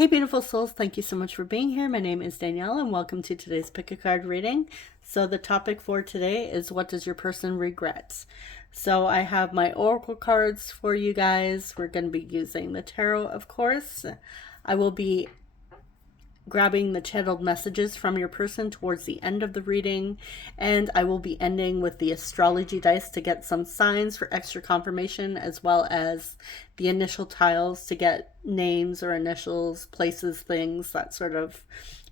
Hey beautiful souls, thank you so much for being here. My name is Danielle and welcome to today's pick a card reading. So the topic for today is, what does your person regret? So I have my oracle cards for you guys. We're going to be using the tarot, of course. I will be grabbing the channeled messages from your person towards the end of the reading, and I will be ending with the astrology dice to get some signs for extra confirmation, as well as the initial tiles to get names or initials, places, things, that sort of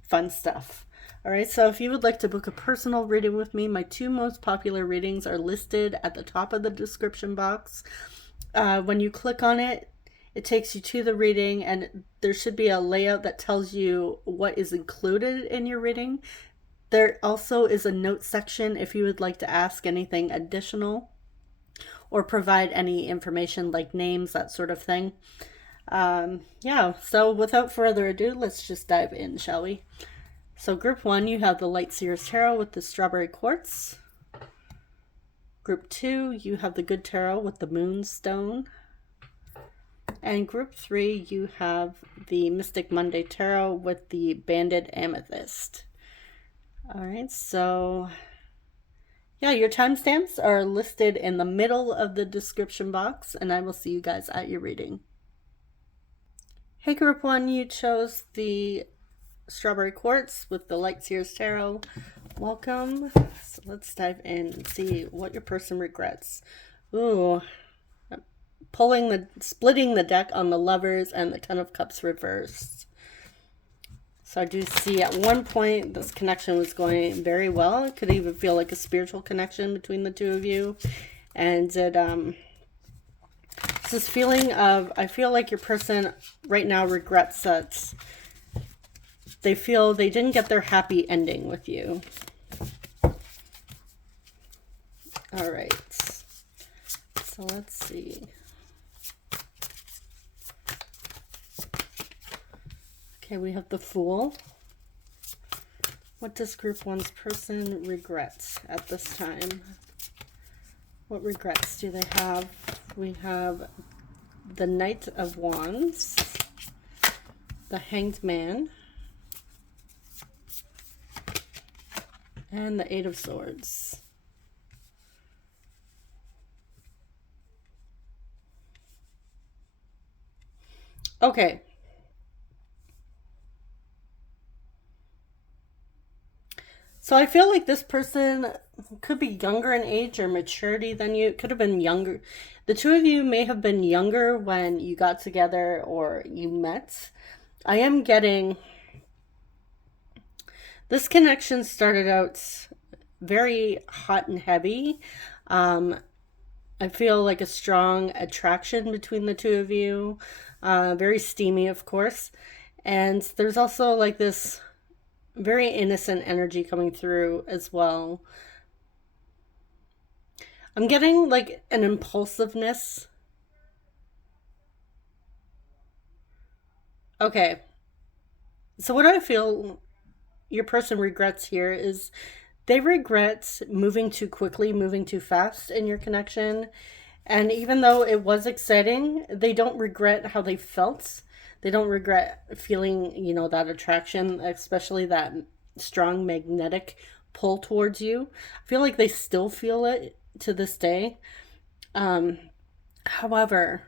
fun stuff. All right, so if you would like to book a personal reading with me, my two most popular readings are listed at the top of the description box. When you click on it, it takes you to the reading, and there should be a layout that tells you what is included in your reading. There also is a note section if you would like to ask anything additional or provide any information like names, that sort of thing. Yeah, so without further ado, let's just dive in, shall we? So group 1, you have the Light Seers Tarot with the Strawberry Quartz. Group 2, you have the Good Tarot with the Moonstone. And group 3, you have the Mystic Monday Tarot with the Banded Amethyst. All right, so yeah, your timestamps are listed in the middle of the description box, and I will see you guys at your reading. Hey, group 1, you chose the Strawberry Quartz with the Light Seers Tarot. Welcome. So let's dive in and see what your person regrets. Ooh. Splitting the deck on the Lovers and the Ten of Cups reversed. So I do see at one point this connection was going very well. It could even feel like a spiritual connection between the two of you. And it's this feeling of, I feel like your person right now regrets that they feel they didn't get their happy ending with you. All right. So let's see. Okay, we have the Fool. What does group 1's person regret at this time? What regrets do they have? We have the Knight of Wands, the Hanged Man, and the Eight of Swords. Okay. So I feel like this person could be younger in age or maturity than you. It could have been younger. The two of you may have been younger when you got together or you met. I am getting... This connection started out very hot and heavy. I feel like a strong attraction between the two of you. Very steamy, of course. And there's also like this very innocent energy coming through as well. I'm getting like an impulsiveness. Okay. So what I feel your person regrets here is they regret moving too quickly, moving too fast in your connection. And even though it was exciting, they don't regret how they felt. They don't regret feeling, you know, that attraction, especially that strong magnetic pull towards you. I feel like they still feel it to this day. However,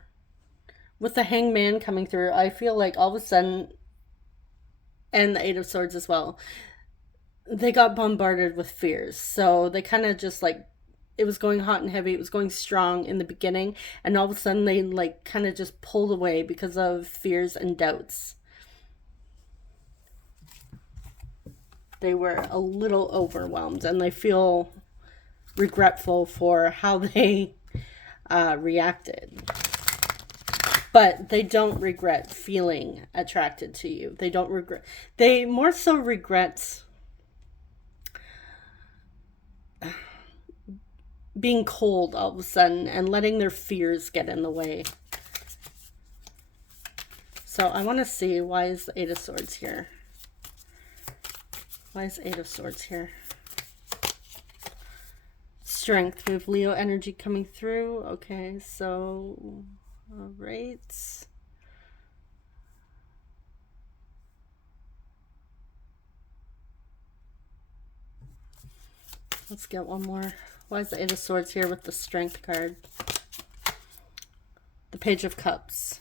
with the Hangman coming through, I feel like all of a sudden, and the Eight of Swords as well, they got bombarded with fears. So they kind of just like, it was going hot and heavy. It was going strong in the beginning. And all of a sudden they like kind of just pulled away because of fears and doubts. They were a little overwhelmed and they feel regretful for how they reacted. But they don't regret feeling attracted to you. They don't regret. They more so regret being cold all of a sudden and letting their fears get in the way. So I want to see, why is the Eight of Swords here? Why is Eight of Swords here? Strength. We have Leo energy coming through. Okay, so all right. Let's get one more. Why is the Eight of Swords here with the Strength card? The Page of Cups.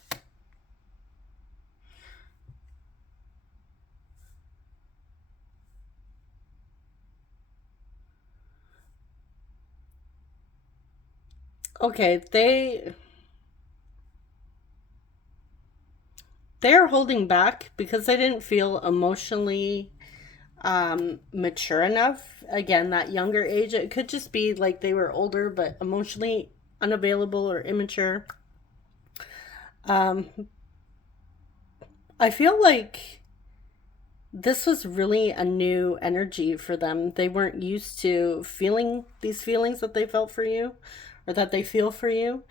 Okay, they're holding back because they didn't feel emotionally mature enough. Again, that younger age, it could just be like they were older but emotionally unavailable or immature. I feel like this was really a new energy for them. They weren't used to feeling these feelings that they felt for you, or that they feel for you.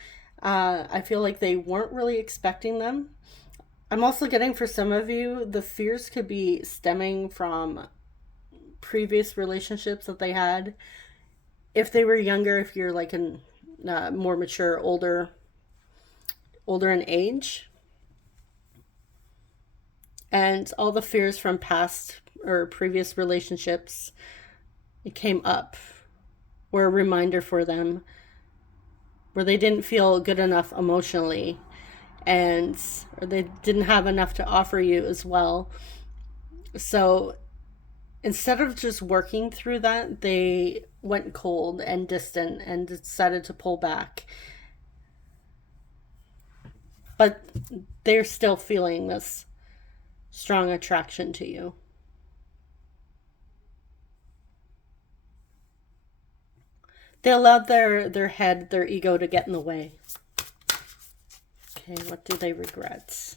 I feel like they weren't really expecting them. I'm also getting, for some of you, the fears could be stemming from previous relationships that they had. If they were younger, if you're like a more mature, older in age, and all the fears from past or previous relationships, it came up, were a reminder for them, where they didn't feel good enough emotionally, or they didn't have enough to offer you as well. So instead of just working through that, they went cold and distant and decided to pull back. But they're still feeling this strong attraction to you. They allowed their head, their ego to get in the way. Okay, what do they regret?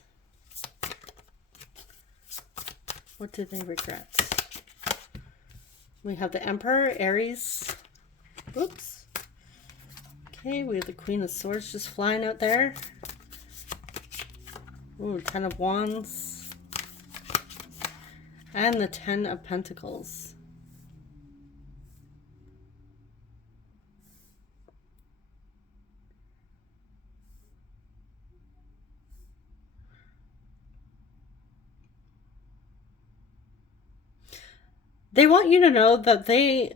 What do they regret? We have the Emperor, Aries. Oops. Okay, we have the Queen of Swords just flying out there. Ooh, Ten of Wands. And the Ten of Pentacles. They want you to know that they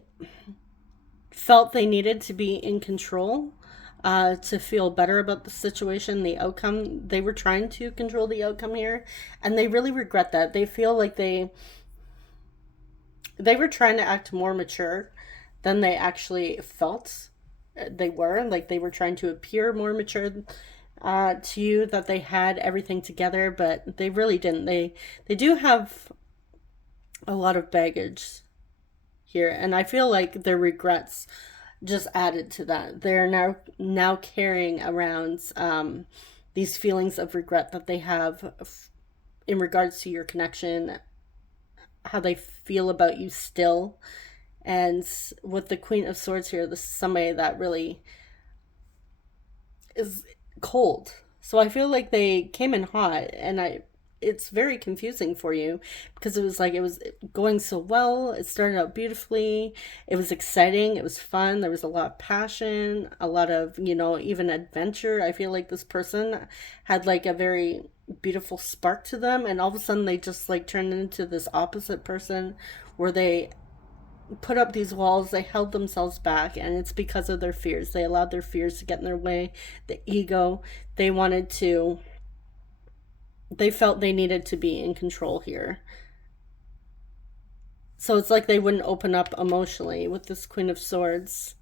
felt they needed to be in control to feel better about the situation, the outcome. They were trying to control the outcome here, and they really regret that. They feel like they were trying to act more mature than they actually felt they were. Like they were trying to appear more mature to you, that they had everything together, but they really didn't. They do have a lot of baggage here, and I feel like their regrets just added to that. They're now carrying around these feelings of regret that they have in regards to your connection, how they feel about you still. And with the Queen of Swords here, this is somebody that really is cold. So I feel like they came in hot, and it's very confusing for you, because it was going so well. It started out beautifully. It was exciting. It was fun. There was a lot of passion, a lot of, even adventure. I feel like this person had like a very beautiful spark to them, and all of a sudden they just like turned into this opposite person, where they put up these walls, they held themselves back, and it's because of their fears. They allowed their fears to get in their way, the ego. They felt they needed to be in control here. So it's like they wouldn't open up emotionally with this Queen of Swords.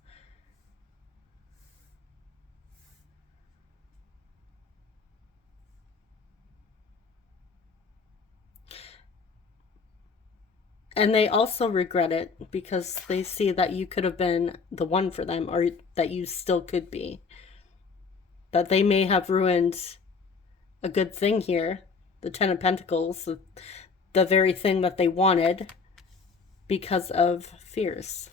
And they also regret it because they see that you could have been the one for them, or that you still could be. That they may have ruined a good thing here, the Ten of Pentacles, the very thing that they wanted, because of fears.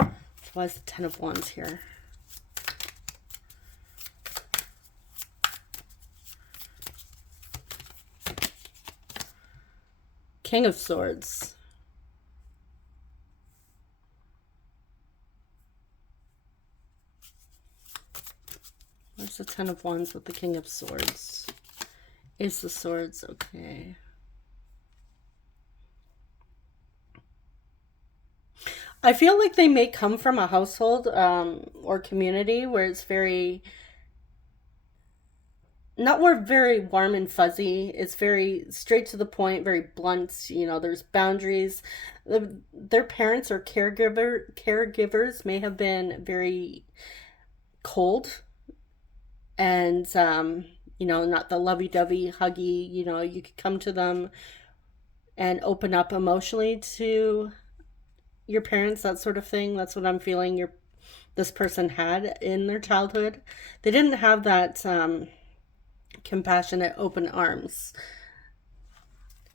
So why is the Ten of Wands here? King of Swords. Where's the Ten of Wands with the King of Swords? Ace of Swords, okay. I feel like they may come from a household or community where it's very, not more very warm and fuzzy. It's very straight to the point, very blunt. You know, there's boundaries. Their parents or caregivers may have been very cold and you know, not the lovey-dovey, huggy. You know, you could come to them and open up emotionally to your parents, that sort of thing. That's what I'm feeling. This person had in their childhood. They didn't have that compassionate, open arms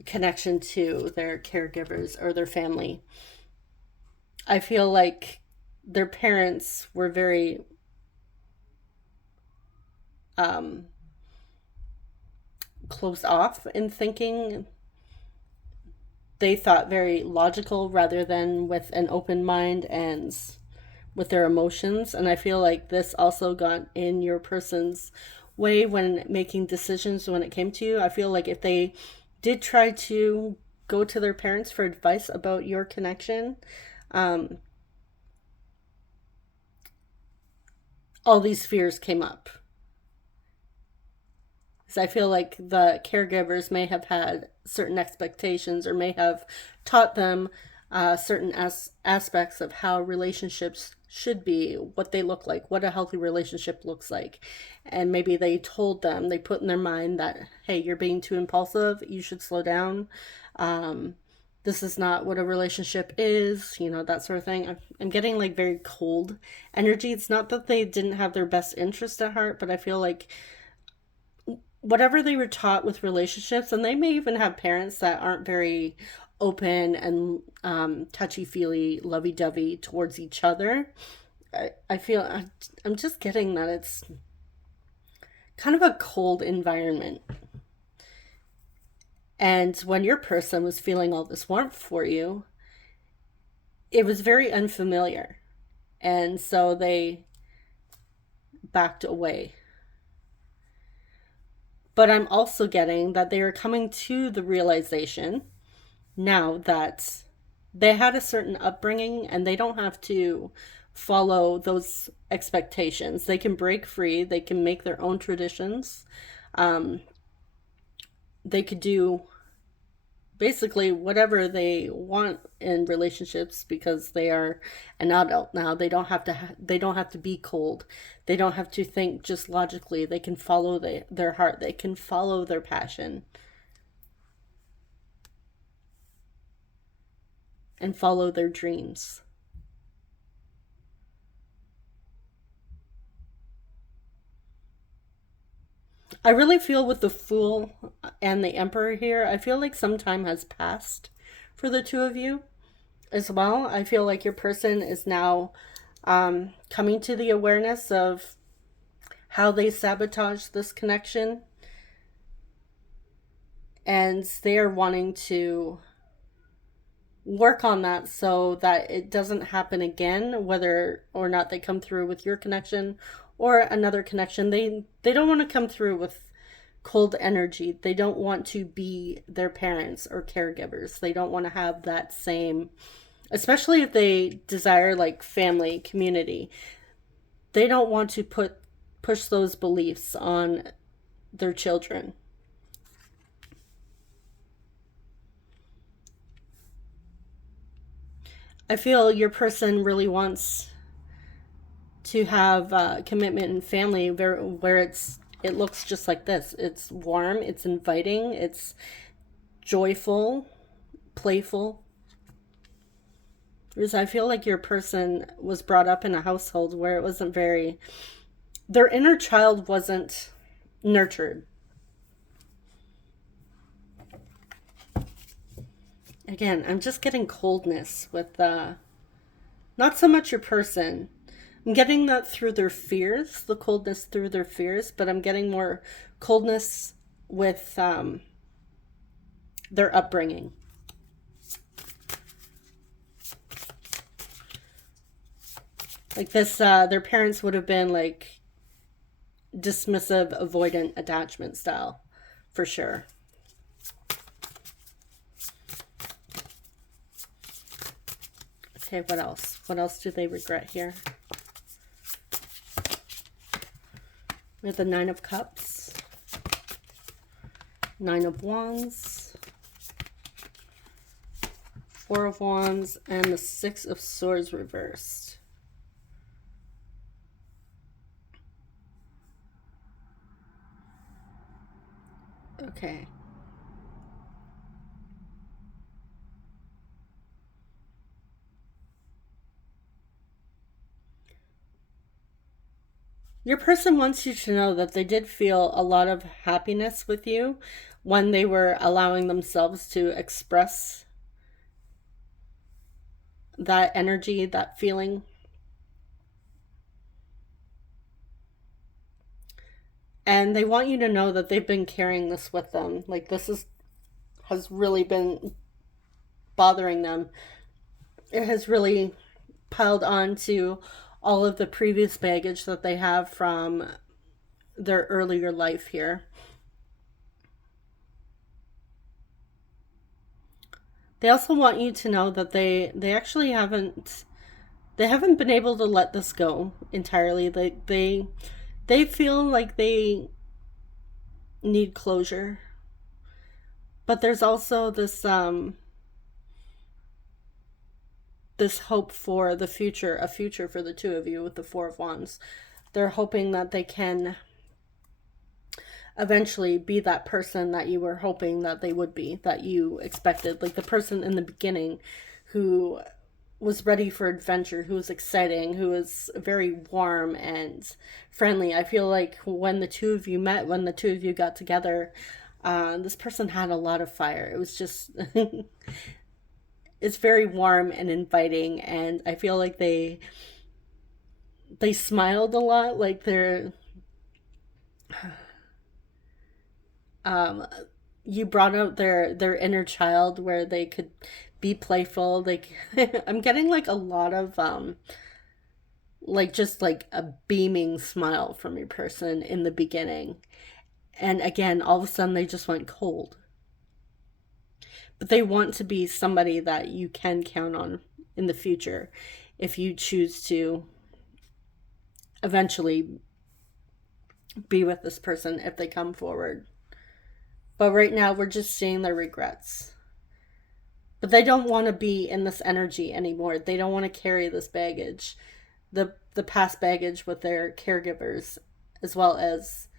connection to their caregivers or their family. I feel like their parents were very closed off in thinking. They thought very logical rather than with an open mind and with their emotions. And I feel like this also got in your person's way when making decisions when it came to you. I feel like if they did try to go to their parents for advice about your connection, all these fears came up. So I feel like the caregivers may have had certain expectations or may have taught them certain aspects of how relationships should be, what they look like, what a healthy relationship looks like. And maybe they told them, they put in their mind that, hey, you're being too impulsive, you should slow down. This is not what a relationship is, you know, that sort of thing. I'm getting like very cold energy. It's not that they didn't have their best interest at heart, but I feel like whatever they were taught with relationships, and they may even have parents that aren't very open and touchy-feely, lovey-dovey towards each other. I feel I'm just getting that it's kind of a cold environment. And when your person was feeling all this warmth for you, it was very unfamiliar. And so they backed away. But I'm also getting that they are coming to the realization now that they had a certain upbringing and they don't have to follow those expectations. They can break free. They can make their own traditions. They could do basically whatever they want in relationships because they are an adult now. They don't have to be cold. They don't have to think just logically. They can follow their heart. They can follow their passion and follow their dreams. I really feel with the Fool and the Emperor here, I feel like some time has passed for the two of you as well. I feel like your person is now coming to the awareness of how they sabotage this connection. And they are wanting to work on that so that it doesn't happen again, whether or not they come through with your connection or another connection. They don't want to come through with cold energy. They don't want to be their parents or caregivers. They don't want to have that same, especially if they desire like family, community. They don't want to push those beliefs on their children. I feel your person really wants to have commitment and family where it looks just like this. It's warm, it's inviting, it's joyful, playful. Because I feel like your person was brought up in a household where it wasn't their inner child wasn't nurtured. Again, I'm just getting coldness with not so much your person. I'm getting that through their fears, the coldness through their fears, but I'm getting more coldness with their upbringing. Like this, their parents would have been like dismissive, avoidant attachment style, for sure. Okay, what else? What else do they regret here? We have the Nine of Cups, Nine of Wands, Four of Wands, and the Six of Swords reversed. Okay. Your person wants you to know that they did feel a lot of happiness with you when they were allowing themselves to express that energy, that feeling. And they want you to know that they've been carrying this with them. Like this has really been bothering them. It has really piled on to all of the previous baggage that they have from their earlier life here. They also want you to know that they actually haven't been able to let this go entirely. They feel like they need closure. But there's also this this hope for the future, a future for the two of you with the Four of Wands. They're hoping that they can eventually be that person that you were hoping that they would be, that you expected. Like the person in the beginning who was ready for adventure, who was exciting, who was very warm and friendly. I feel like when the two of you met, when the two of you got together, this person had a lot of fire. It was just... it's very warm and inviting, and I feel like they smiled a lot, like they're you brought out their inner child where they could be playful. Like I'm getting like a lot of like just like a beaming smile from your person in the beginning, and again all of a sudden they just went cold. But they want to be somebody that you can count on in the future if you choose to eventually be with this person, if they come forward. But right now we're just seeing their regrets. But they don't want to be in this energy anymore. They don't want to carry this baggage, the past baggage with their caregivers, as well as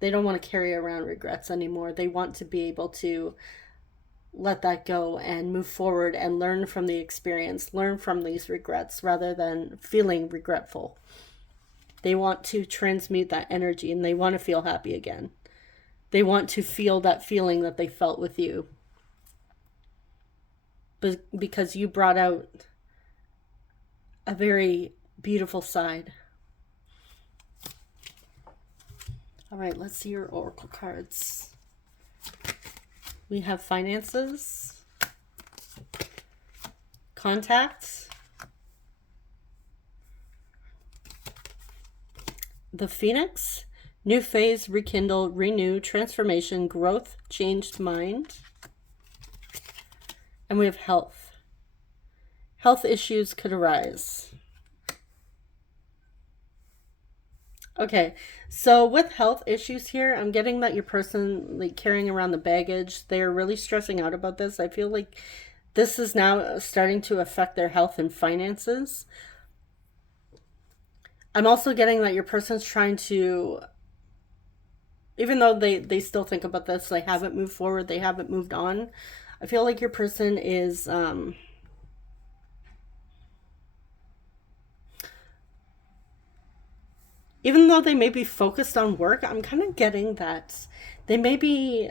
they don't want to carry around regrets anymore. They want to be able to let that go and move forward and learn from the experience, learn from these regrets rather than feeling regretful. They want to transmute that energy and they want to feel happy again. They want to feel that feeling that they felt with you. But because you brought out a very beautiful side. All right, let's see your oracle cards. We have finances, contacts, the Phoenix, new phase, rekindle, renew, transformation, growth, changed mind, and we have health. Health issues could arise. Okay, so with health issues here, I'm getting that your person, like carrying around the baggage, they're really stressing out about this. I feel like this is now starting to affect their health and finances. I'm also getting that your person's trying to, even though they still think about this, they haven't moved forward, they haven't moved on. I feel like your person is even though they may be focused on work, I'm kind of getting that they may be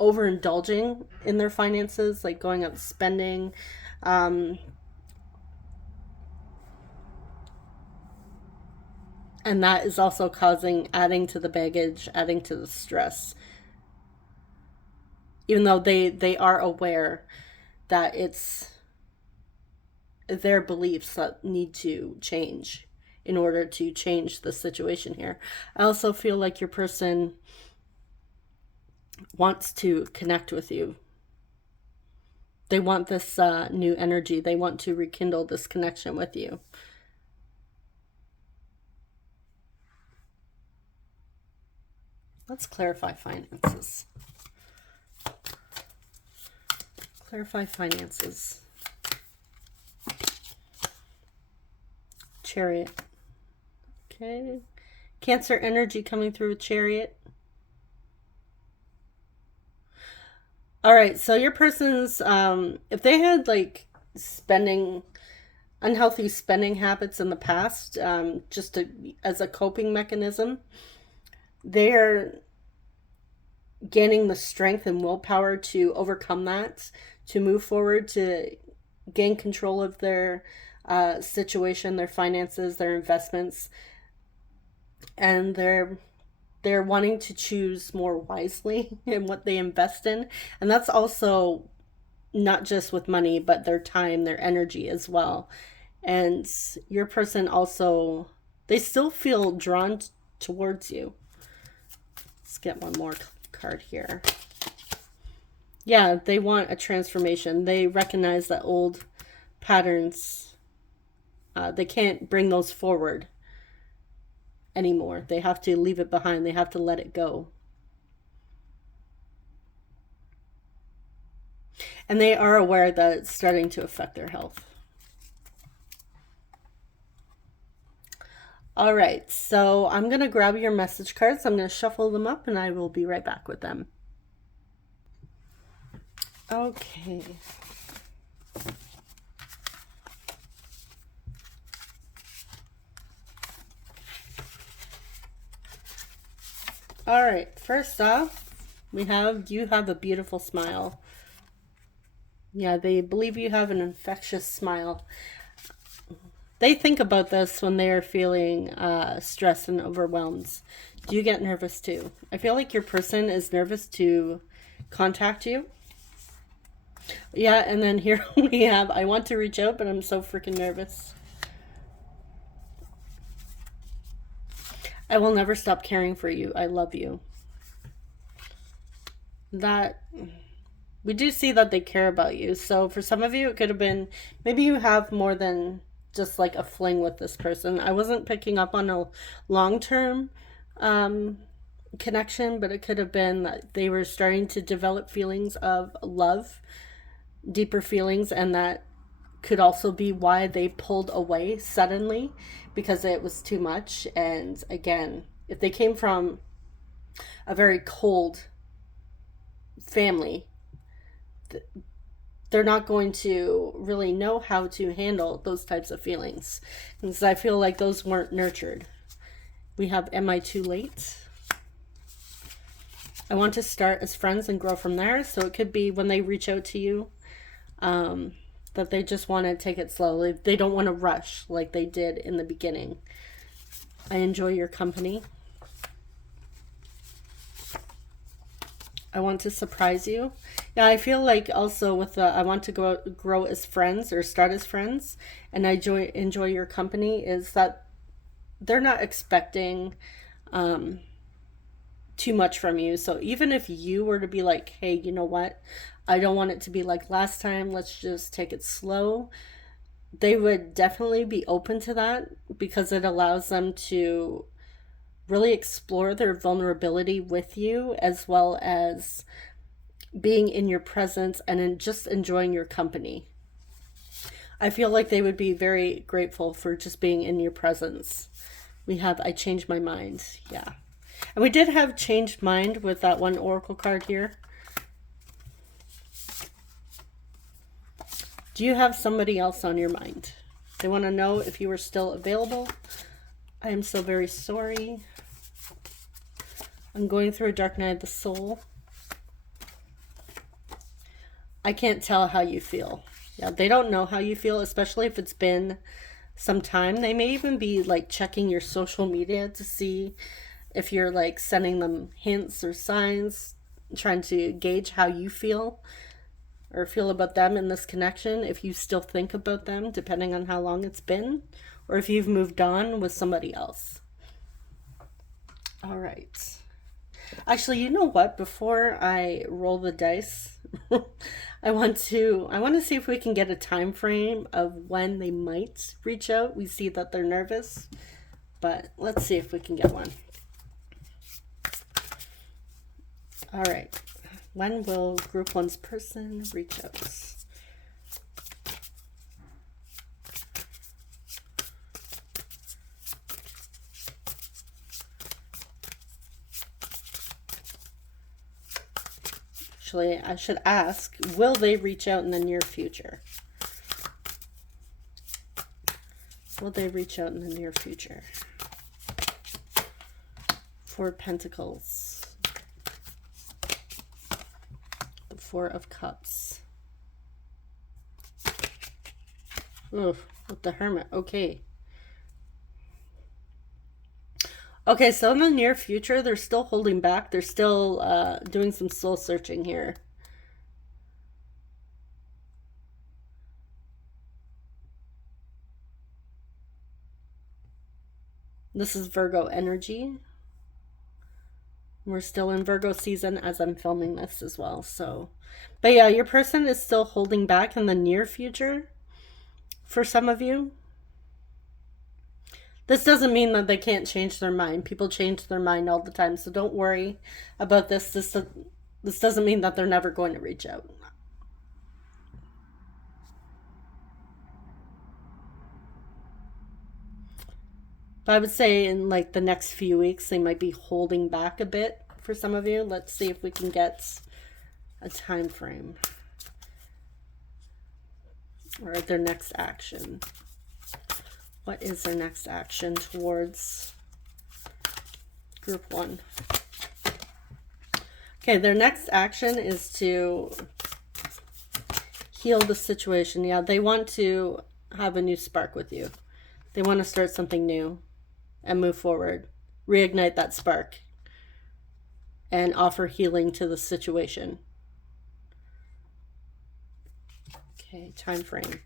overindulging in their finances, like going out spending. And that is also adding to the baggage, adding to the stress. Even though they are aware that it's their beliefs that need to change in order to change the situation here. I also feel like your person wants to connect with you. They want this new energy. They want to rekindle this connection with you. Let's clarify finances. Clarify finances. Chariot. Okay. Cancer energy coming through with Chariot. All right, so your person's, if they had like unhealthy spending habits in the past, as a coping mechanism, they're gaining the strength and willpower to overcome that, to move forward, to gain control of their situation, their finances, their investments, and they're wanting to choose more wisely in what they invest in. And that's also not just with money, but their time, their energy as well. And your person also, they still feel drawn towards you. Let's get one more card here. Yeah, they want a transformation. They recognize that old patterns, they can't bring those forward anymore. They have to leave it behind. They have to let it go. And they are aware that it's starting to affect their health. All right, so I'm going to grab your message cards. I'm going to shuffle them up and I will be right back with them. Okay. All right, first off, you have a beautiful smile. Yeah, they believe you have an infectious smile. They think about this when they are feeling stressed and overwhelmed. Do you get nervous too? I feel like your person is nervous to contact you. Yeah, and then here we have, I want to reach out, but I'm so freaking nervous. I will never stop caring for you. I love you. That, we do see that they care about you. So for some of you, it could have been, maybe you have more than just like a fling with this person. I wasn't picking up on a long-term connection, but it could have been that they were starting to develop feelings of love, deeper feelings, and that could also be why they pulled away suddenly, because it was too much. And again, if they came from a very cold family, they're not going to really know how to handle those types of feelings, because I feel like those weren't nurtured. We have, am I too late? I want to start as friends and grow from there. So it could be when they reach out to you, that they just want to take it slowly. They don't want to rush like they did in the beginning. I enjoy your company. I want to surprise you. Yeah, I feel like also with the, I want to grow as friends or start as friends, and I enjoy your company, is that they're not expecting too much from you. So even if you were to be like, hey, you know what? I don't want it to be like last time. Let's just take it slow. They would definitely be open to that, because it allows them to really explore their vulnerability with you, as well as being in your presence and just enjoying your company. I feel like they would be very grateful for just being in your presence. We have, I changed my mind. Yeah. And we did have changed mind with that one oracle card here. Do you have somebody else on your mind? They want to know if you are still available. I am so very sorry. I'm going through a dark night of the soul. I can't tell how you feel. Yeah, they don't know how you feel, especially if it's been some time. They may even be like checking your social media to see if you're like sending them hints or signs, trying to gauge how you feel or feel about them in this connection, if you still think about them, depending on how long it's been, or if you've moved on with somebody else. All right. Actually, you know what? Before I roll the dice I want to see if we can get a time frame of when they might reach out. We see that they're nervous, but let's see if we can get one. All right. When will group one's person reach out? Actually, I should ask, will they reach out in the near future? Will they reach out in the near future? Four of Pentacles. The Four of Cups. Oof, with the Hermit. Okay. Okay, so in the near future, they're still holding back. They're still doing some soul searching here. This is Virgo energy. We're still in Virgo season as I'm filming this as well. So, but yeah, your person is still holding back in the near future for some of you. This doesn't mean that they can't change their mind. People change their mind all the time, so don't worry about this. This doesn't mean that they're never going to reach out. But I would say in like the next few weeks, they might be holding back a bit for some of you. Let's see if we can get a time frame or their next action. What is their next action towards group one? Okay, their next action is to heal the situation. Yeah, they want to have a new spark with you. They want to start something new and move forward. Reignite that spark and offer healing to the situation. Okay, time frame.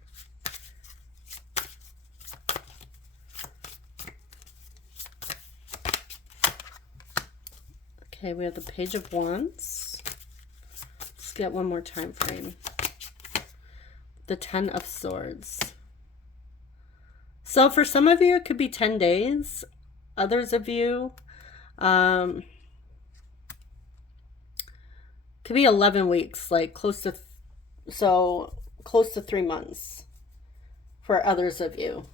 Okay, we have the Page of Wands. Let's get one more time frame. The Ten of Swords. So for some of you, it could be 10 days. Others of you, could be 11 weeks, like close to 3 months for others of you.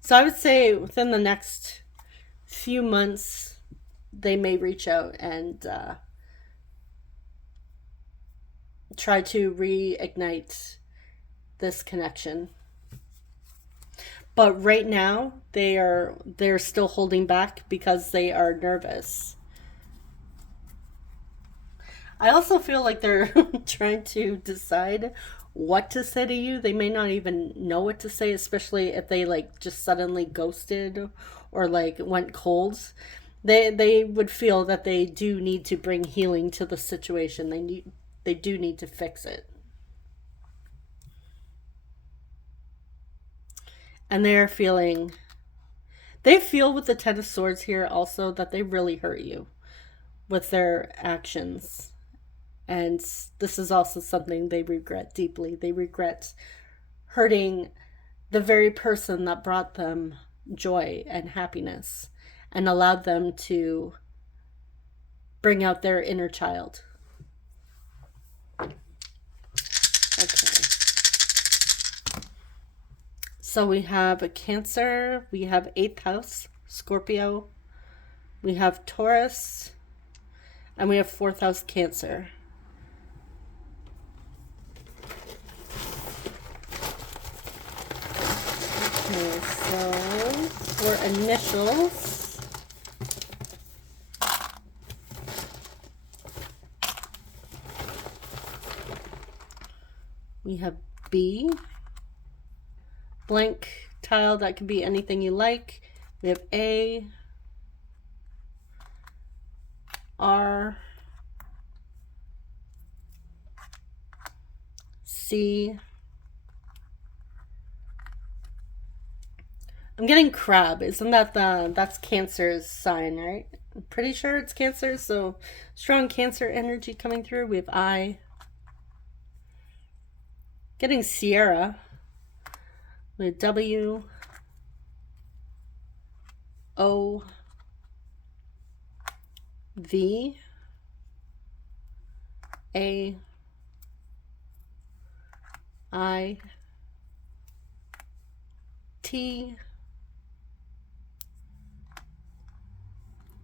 So I would say within the next few months, they may reach out and try to reignite this connection. But right now, they're still holding back because they are nervous. I also feel like they're trying to decide what to say to you. They may not even know what to say, especially if they like just suddenly ghosted or like went cold. They would feel that they do need to bring healing to the situation. They do need to fix it. And they feel with the Ten of Swords here also that they really hurt you with their actions. And this is also something they regret deeply. They regret hurting the very person that brought them joy and happiness and allowed them to bring out their inner child. Okay. So we have a Cancer, we have 8th house, Scorpio, we have Taurus, and we have 4th house, Cancer. Okay, so for initials, we have B, blank tile, that could be anything you like. We have A, R, C. I'm getting crab. Isn't that that's Cancer's sign, right? I'm pretty sure it's Cancer, so strong Cancer energy coming through. We have I. Getting Sierra. We have W. O. V. A. I. T.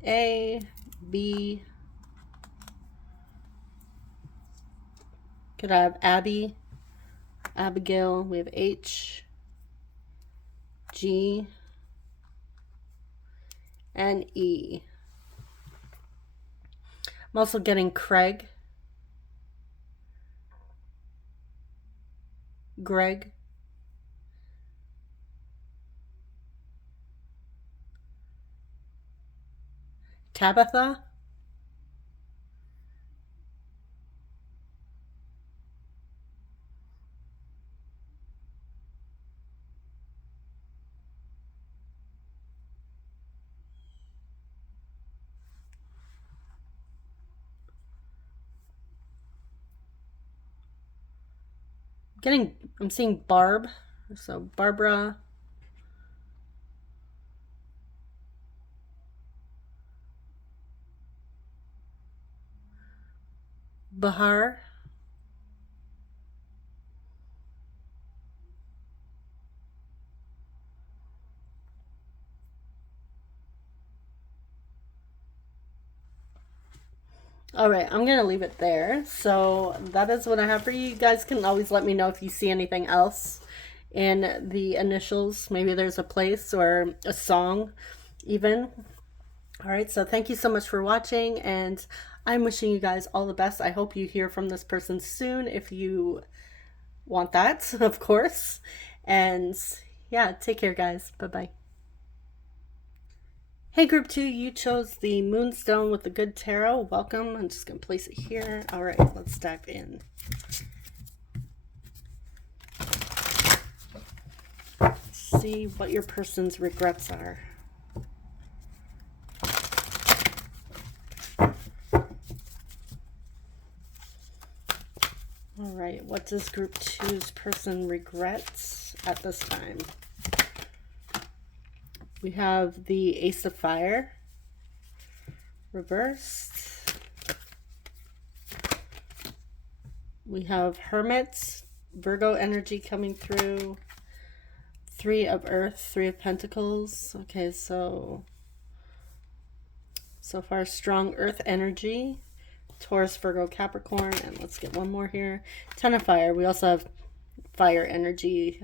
A. B. Could have Abby. Abigail. We have H. G. And E. I'm also getting Craig. Greg. Tabitha. I'm seeing Barb. So Barbara. Bahar. All right, I'm going to leave it there. So that is what I have for you. You guys can always let me know if you see anything else in the initials. Maybe there's a place or a song even. All right, so thank you so much for watching, and I'm wishing you guys all the best. I hope you hear from this person soon if you want that, of course. And yeah, take care, guys. Bye-bye. Hey, group 2, you chose the Moonstone with the Good Tarot. Welcome. I'm just going to place it here. All right, let's dive in. Let's see what your person's regrets are. All right, what does group 2's person regrets at this time? We have the Ace of Fire reversed. We have Hermit, Virgo energy coming through. 3 of Earth, 3 of Pentacles. Okay, so far strong Earth energy. Taurus, Virgo, Capricorn, and let's get one more here. 10 of Fire. We also have fire energy.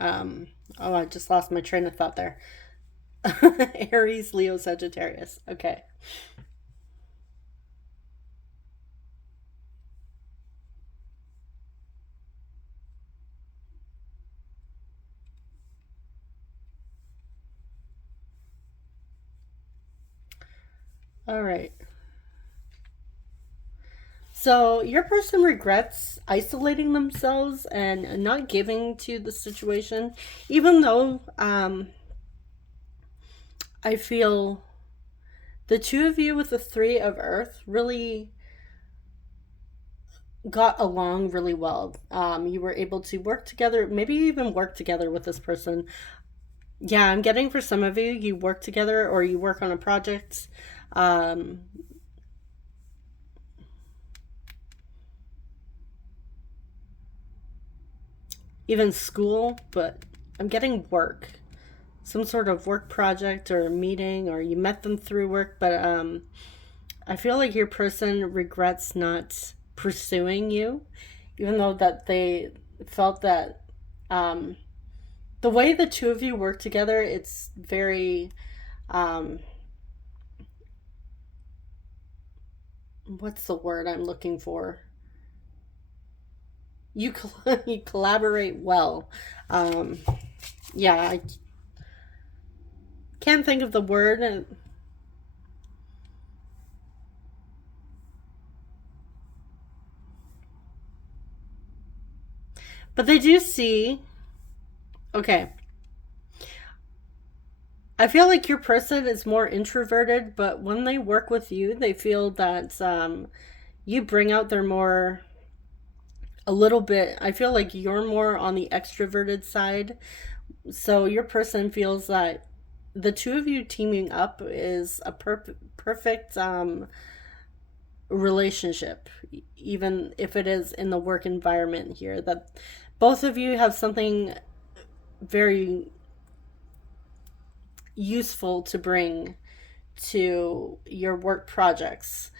Oh, I just lost my train of thought there. Aries, Leo, Sagittarius. Okay. All right. So your person regrets isolating themselves and not giving to the situation, even though I feel the 2 of you with the 3 of Earth really got along really well. You were able to work together, maybe even work together with this person. Yeah, I'm getting for some of you, you work together or you work on a project. Even school, but I'm getting work. Some sort of work project or meeting, or you met them through work, but I feel like your person regrets not pursuing you, even though that they felt that the way the 2 of you work together, it's very what's the word I'm looking for? You collaborate well. Yeah, I can't think of the word. But they do see. Okay. I feel like your person is more introverted, but when they work with you, they feel that you bring out their more, a little bit. I feel like you're more on the extroverted side. So your person feels that the two of you teaming up is a perfect relationship, even if it is in the work environment here. That both of you have something very useful to bring to your work projects.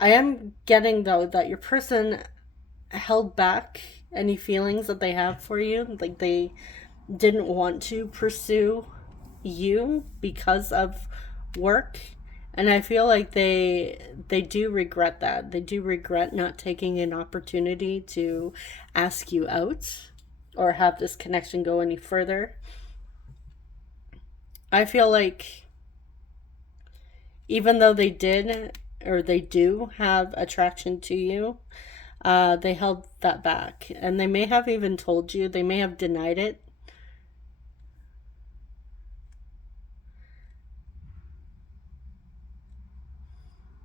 I am getting, though, that your person held back any feelings that they have for you. Like they didn't want to pursue you because of work. And I feel like they do regret that. They do regret not taking an opportunity to ask you out or have this connection go any further. I feel like even though they did or they do have attraction to you, they held that back. And they may have even told you, they may have denied it.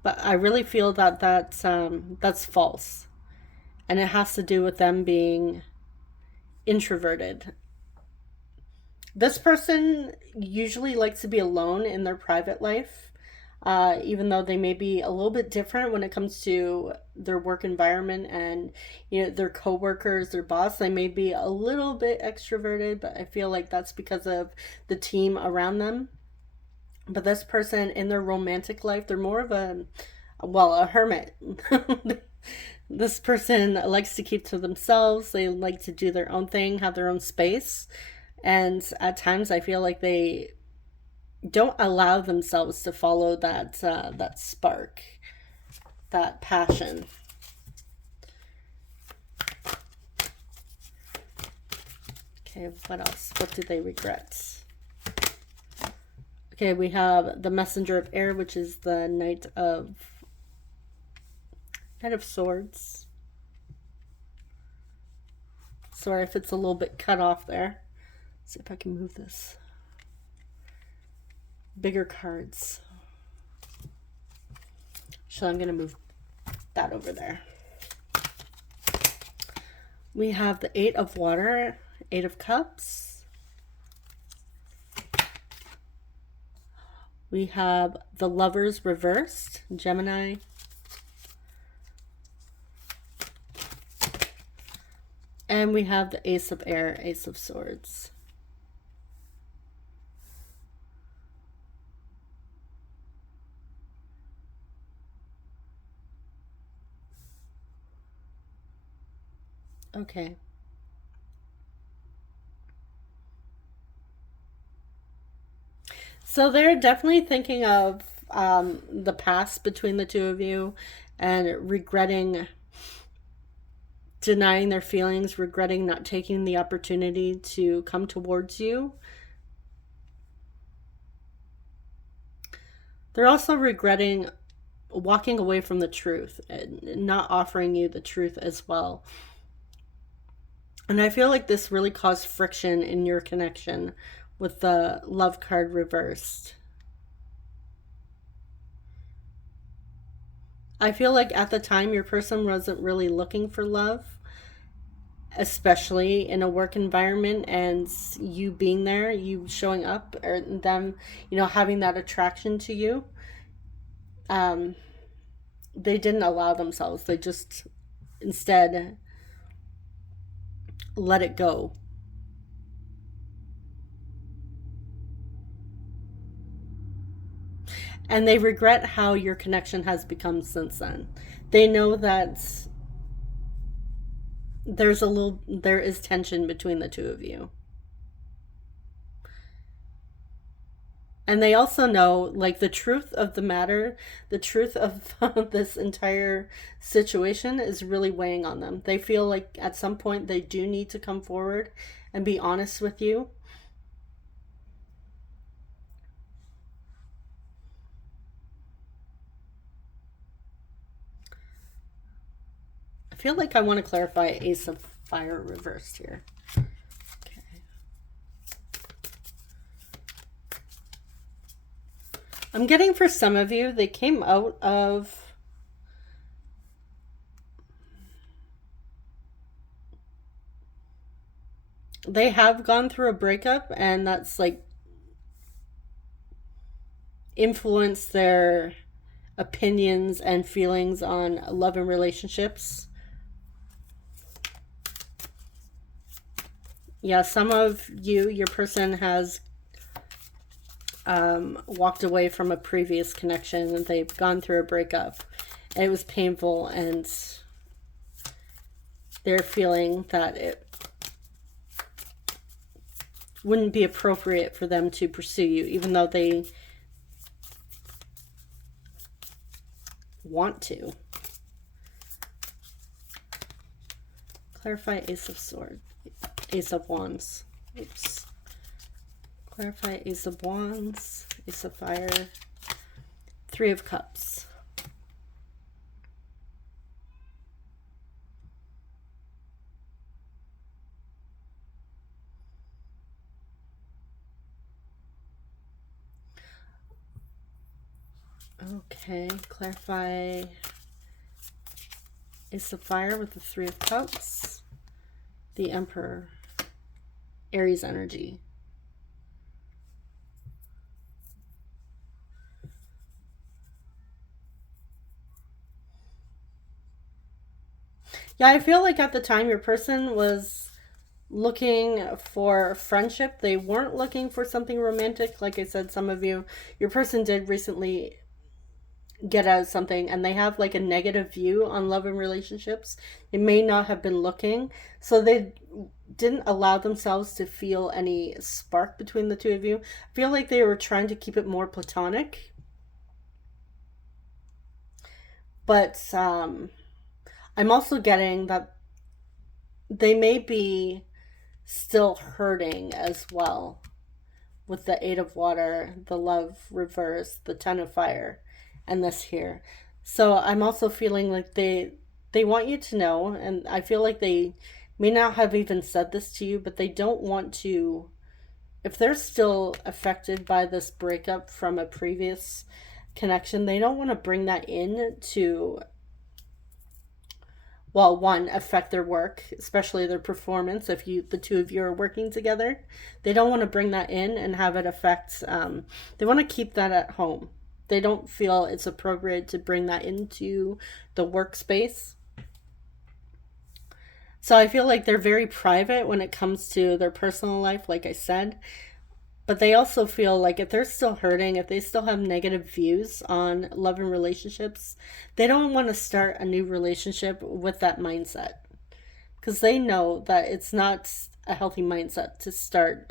But I really feel that that's false. And it has to do with them being introverted. This person usually likes to be alone in their private life, even though they may be a little bit different when it comes to their work environment and their coworkers, their boss. They may be a little bit extroverted, but I feel like that's because of the team around them. But this person in their romantic life, they're more of a hermit. This person likes to keep to themselves. They like to do their own thing, have their own space. And at times I feel like they don't allow themselves to follow that spark, that passion. Okay, what else? What do they regret? Okay, we have the Messenger of Air, which is the Knight of Swords. Sorry if it's a little bit cut off there. Let's see if I can move this. Bigger cards. So I'm going to move that over there. We have the Eight of Water, Eight of Cups. We have the Lovers reversed, Gemini. And we have the Ace of Air, Ace of Swords. Okay. So they're definitely thinking of the past between the two of you and regretting denying their feelings, regretting not taking the opportunity to come towards you. They're also regretting walking away from the truth and not offering you the truth as well. And I feel like this really caused friction in your connection with the Love card reversed. I feel like at the time your person wasn't really looking for love, especially in a work environment, and you being there, you showing up, or them, having that attraction to you. They didn't allow themselves. They just instead let it go. And they regret how your connection has become since then. They know that there is tension between the two of you. And they also know, like, the truth of the matter, the truth of this entire situation is really weighing on them. They feel like at some point they do need to come forward and be honest with you. I feel like I want to clarify Ace of Fire reversed here. Okay. I'm getting for some of you, they came out of they have gone through a breakup, and that's like influenced their opinions and feelings on love and relationships. Yeah, some of you, your person has walked away from a previous connection, and they've gone through a breakup. And it was painful, and they're feeling that it wouldn't be appropriate for them to pursue you, even though they want to. Clarify Ace of Swords. Ace of Wands. Oops. Clarify Ace of Wands. Ace of Fire. Three of Cups. Okay, clarify Ace of Fire with the Three of Cups. The Emperor. Aries energy. Yeah, I feel like at the time your person was looking for friendship. They weren't looking for something romantic. Like I said, some of you, your person did recently get out something, and they have like a negative view on love and relationships. They may not have been looking, so they didn't allow themselves to feel any spark between the two of you. I feel like they were trying to keep it more platonic. But I'm also getting that they may be still hurting as well, with the Eight of Water, the Love reverse, the Ten of Fire, and this here. So I'm also feeling like they want you to know, and I feel like they may not have even said this to you, but they don't want to, if they're still affected by this breakup from a previous connection, they don't want to bring that in to, well, one, affect their work, especially their performance. If the two of you are working together, they don't want to bring that in and have it affect, they want to keep that at home. They don't feel it's appropriate to bring that into the workspace. So I feel like they're very private when it comes to their personal life, like I said. But they also feel like if they're still hurting, if they still have negative views on love and relationships, they don't want to start a new relationship with that mindset. Because they know that it's not a healthy mindset to start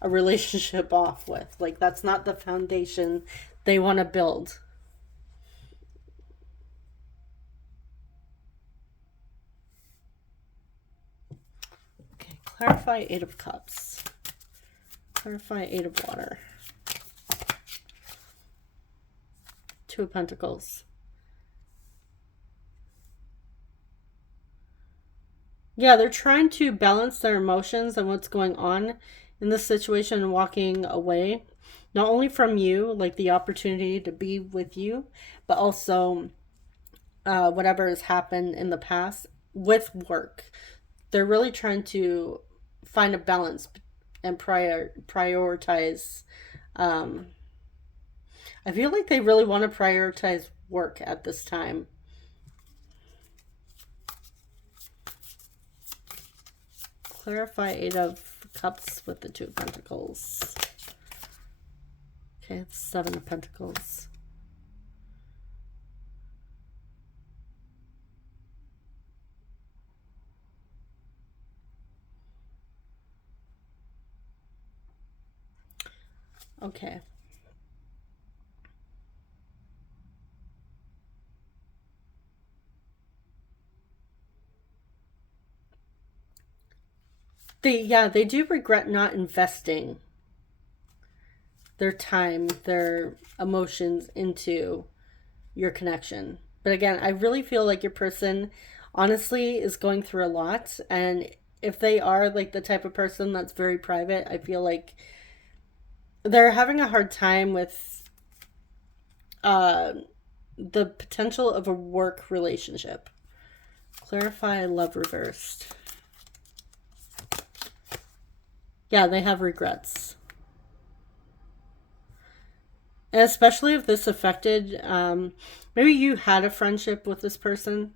a relationship off with. Like, that's not the foundation they want to build. Okay, clarify Eight of Cups. Clarify Eight of Water. Two of Pentacles. Yeah, they're trying to balance their emotions and what's going on in this situation and walking away. Not only from you, like the opportunity to be with you, but also whatever has happened in the past with work. They're really trying to find a balance and prioritize. I feel like they really want to prioritize work at this time. Clarify Eight of Cups with the Two of Pentacles. Okay, it's Seven of Pentacles. Okay. They do regret not investing their time, their emotions into your connection. But again, I really feel like your person honestly is going through a lot, and if they are like the type of person that's very private, I feel like they're having a hard time with uh, the potential of a work relationship. Clarify love reversed. Yeah, they have regrets. And especially if this affected, maybe you had a friendship with this person.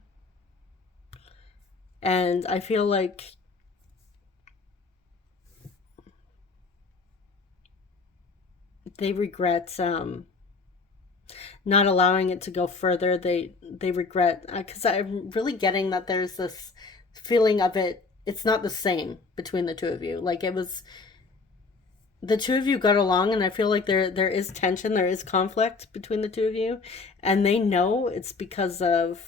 And I feel like they regret not allowing it to go further. They regret, because I'm really getting that there's this feeling of it's not the same between the two of you. Like it was, the two of you got along, and I feel like there is tension, there is conflict between the two of you, and they know it's because of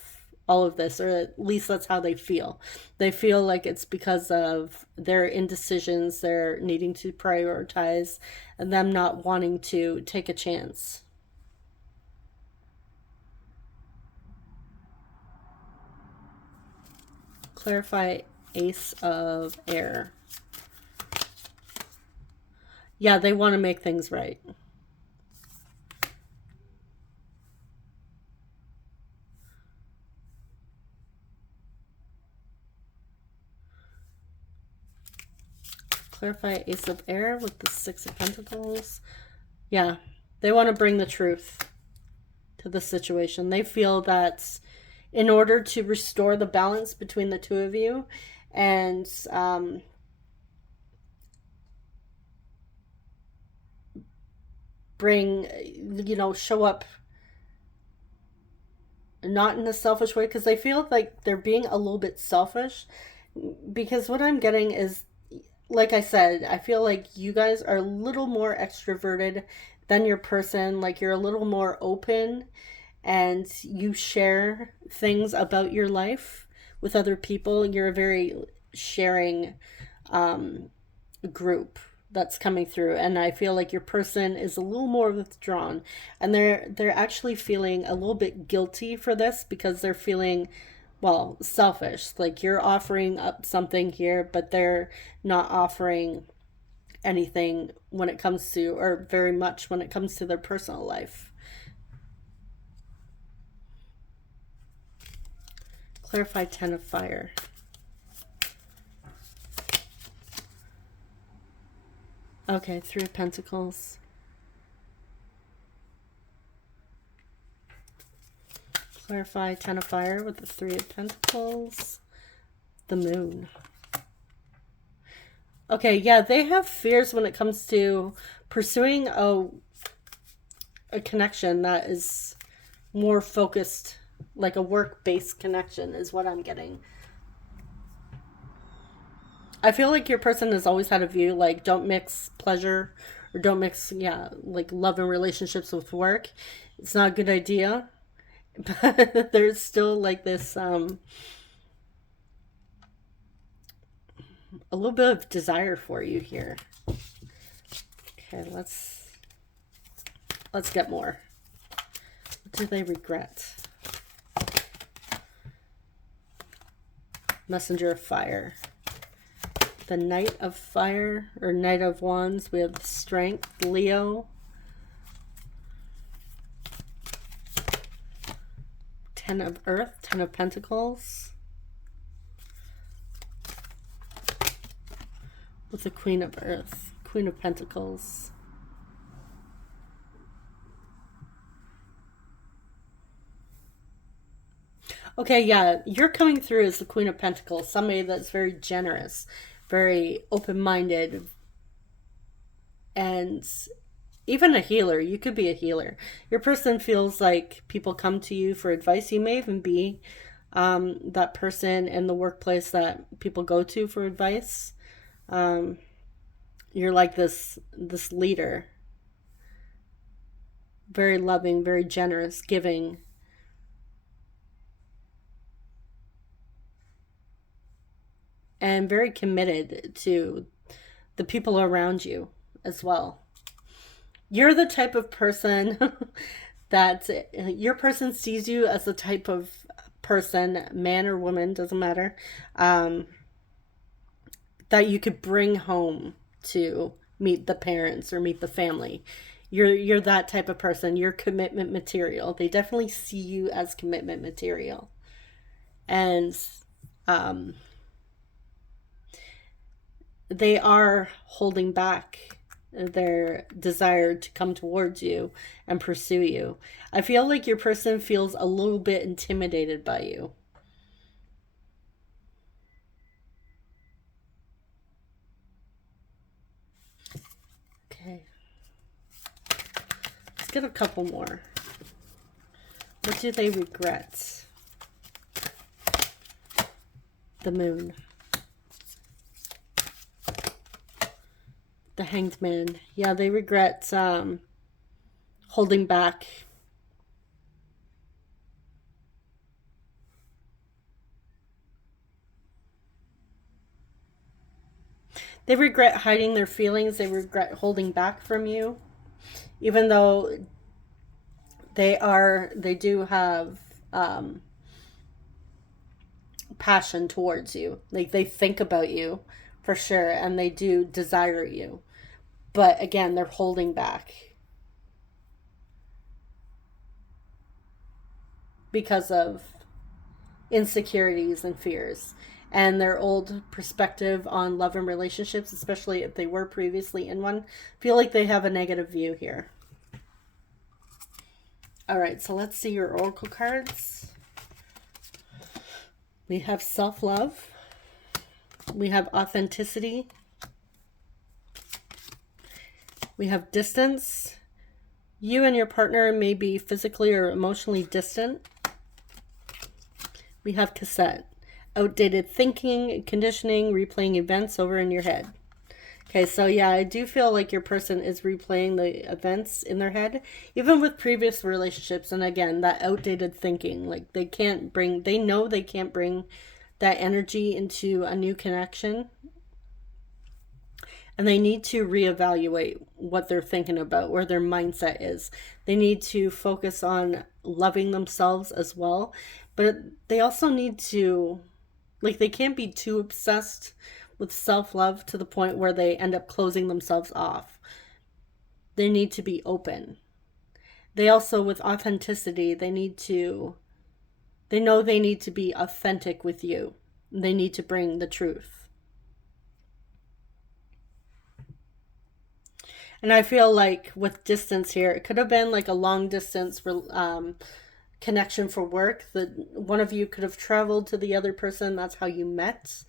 all of this, or at least that's how they feel. They feel like it's because of their indecisions, their needing to prioritize, and them not wanting to take a chance. Clarify Ace of Air. Yeah, they want to make things right. Clarify Ace of Air with the Six of Pentacles. Yeah, they want to bring the truth to the situation. They feel that in order to restore the balance between the two of you and bring, show up not in a selfish way, because they feel like they're being a little bit selfish. Because what I'm getting is, like I said, I feel like you guys are a little more extroverted than your person. Like you're a little more open and you share things about your life with other people. You're a very sharing group that's coming through, and I feel like your person is a little more withdrawn, and they're actually feeling a little bit guilty for this, because they're feeling, well, selfish. Like you're offering up something here, but they're not offering anything when it comes to, or very much when it comes to their personal life. Clarify Ten of Fire. Okay, Three of Pentacles. Clarify Ten of Fire with the Three of Pentacles. The Moon. Okay, yeah, they have fears when it comes to pursuing a connection that is more focused, like a work-based connection is what I'm getting. I feel like your person has always had a view, like, don't mix pleasure, or don't mix, yeah, like love and relationships with work. It's not a good idea. But there's still like this, a little bit of desire for you here. Okay, let's get more. What do they regret? Messenger of Fire. The Knight of Fire, or Knight of Wands. We have Strength, Leo. Ten of Earth, Ten of Pentacles. With the Queen of Earth, Queen of Pentacles. Okay, yeah, you're coming through as the Queen of Pentacles, somebody that's very generous, very open-minded, and even a healer. You could be a healer. Your person feels like people come to you for advice. You may even be that person in the workplace that people go to for advice. You're like this leader, very loving, very generous, giving. And very committed to the people around you as well. You're the type of person that your person sees you as the type of person, man or woman, doesn't matter, that you could bring home to meet the parents or meet the family. You're that type of person. You're commitment material. They definitely see you as commitment material. And um, they are holding back their desire to come towards you and pursue you. I feel like your person feels a little bit intimidated by you. Okay. Let's get a couple more. What do they regret? The Moon. The Hanged Man. Yeah, they regret holding back. They regret hiding their feelings. They regret holding back from you. Even though they do have passion towards you. Like, they think about you for sure, and they do desire you. But again, they're holding back because of insecurities and fears and their old perspective on love and relationships, especially if they were previously in one. Feel like they have a negative view here. All right, so let's see your oracle cards. We have self-love. We have authenticity. We have distance. You and your partner may be physically or emotionally distant. We have cassette. Outdated thinking, conditioning, replaying events over in your head. Okay, so yeah, I do feel like your person is replaying the events in their head, even with previous relationships. And again, that outdated thinking, like they know they can't bring that energy into a new connection. And they need to reevaluate what they're thinking about, where their mindset is. They need to focus on loving themselves as well. But they also need to, like, they can't be too obsessed with self-love to the point where they end up closing themselves off. They need to be open. They also, with authenticity, they know they need to be authentic with you. They need to bring the truth. And I feel like with distance here, it could have been like a long distance connection for work. That one of you could have traveled to the other person. That's how you met.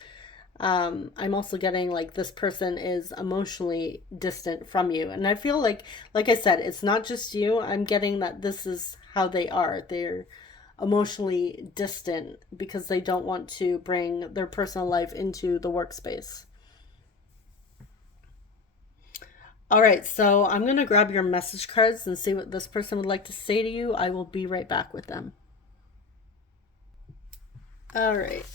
I'm also getting like this person is emotionally distant from you. And I feel like I said, it's not just you. I'm getting that this is how they are. They're emotionally distant because they don't want to bring their personal life into the workspace. All right, so I'm going to grab your message cards and see what this person would like to say to you. I will be right back with them. All right.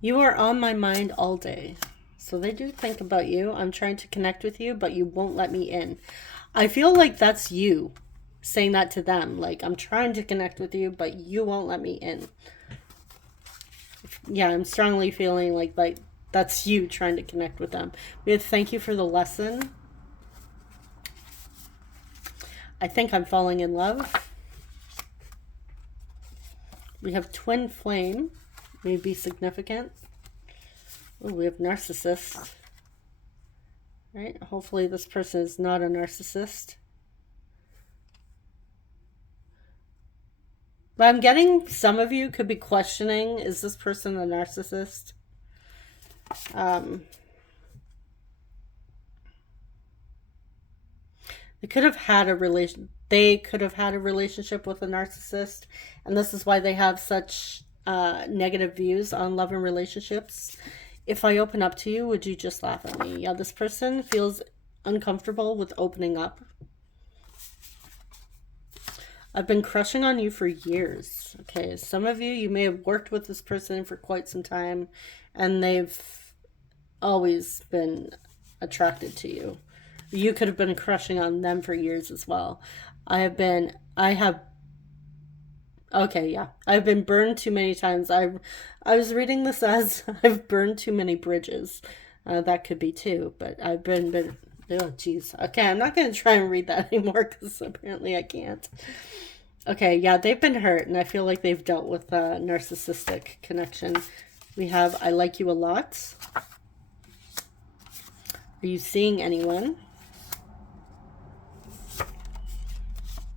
You are on my mind all day. So they do think about you. I'm trying to connect with you, but you won't let me in. I feel like that's you saying that to them. Like, I'm trying to connect with you, but you won't let me in. Yeah, I'm strongly feeling like that's you trying to connect with them. We have thank you for the lesson. I think I'm falling in love. We have twin flame. May be significant. Oh, we have narcissist. Right? Hopefully this person is not a narcissist. But I'm getting some of you could be questioning, is this person a narcissist? They could have had a relationship with a narcissist, and this is why they have such negative views on love and relationships. If I open up to you, would you just laugh at me? Yeah, this person feels uncomfortable with opening up. I've been crushing on you for years. Okay, some of you may have worked with this person for quite some time, and they've always been attracted to you. You could have been crushing on them for years as well. I have Okay, yeah. I've been burned too many times. I was reading this as I've burned too many bridges. That could be too, but been oh geez. Okay, I'm not gonna try and read that anymore because apparently I can't. Okay, yeah, they've been hurt, and I feel like they've dealt with a narcissistic connection. We have I like you a lot. Are you seeing anyone?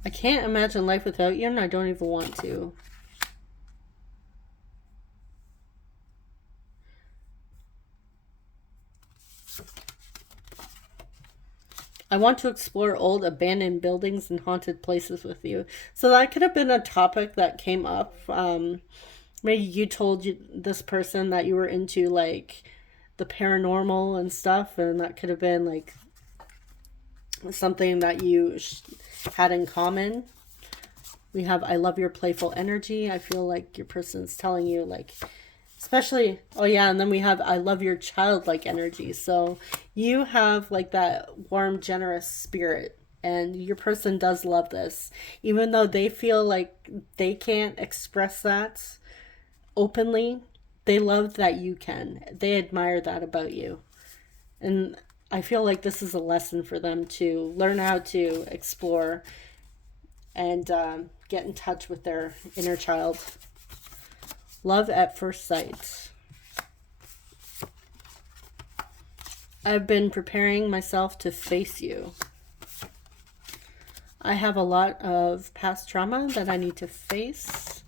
I can't imagine life without you, and I don't even want to. I want to explore old abandoned buildings and haunted places with you. So that could have been a topic that came up. Maybe you told this person that you were into like the paranormal and stuff, and that could have been like something that you had in common. We have I love your playful energy. I feel like your person's telling you like, especially, oh yeah, and then we have I love your childlike energy. So you have like that warm, generous spirit, and your person does love this, even though they feel like they can't express that openly. They love that you can. They admire that about you, and I feel like this is a lesson for them to learn how to explore and get in touch with their inner child. Love at first sight. I've been preparing myself to face you. I have a lot of past trauma that I need to face.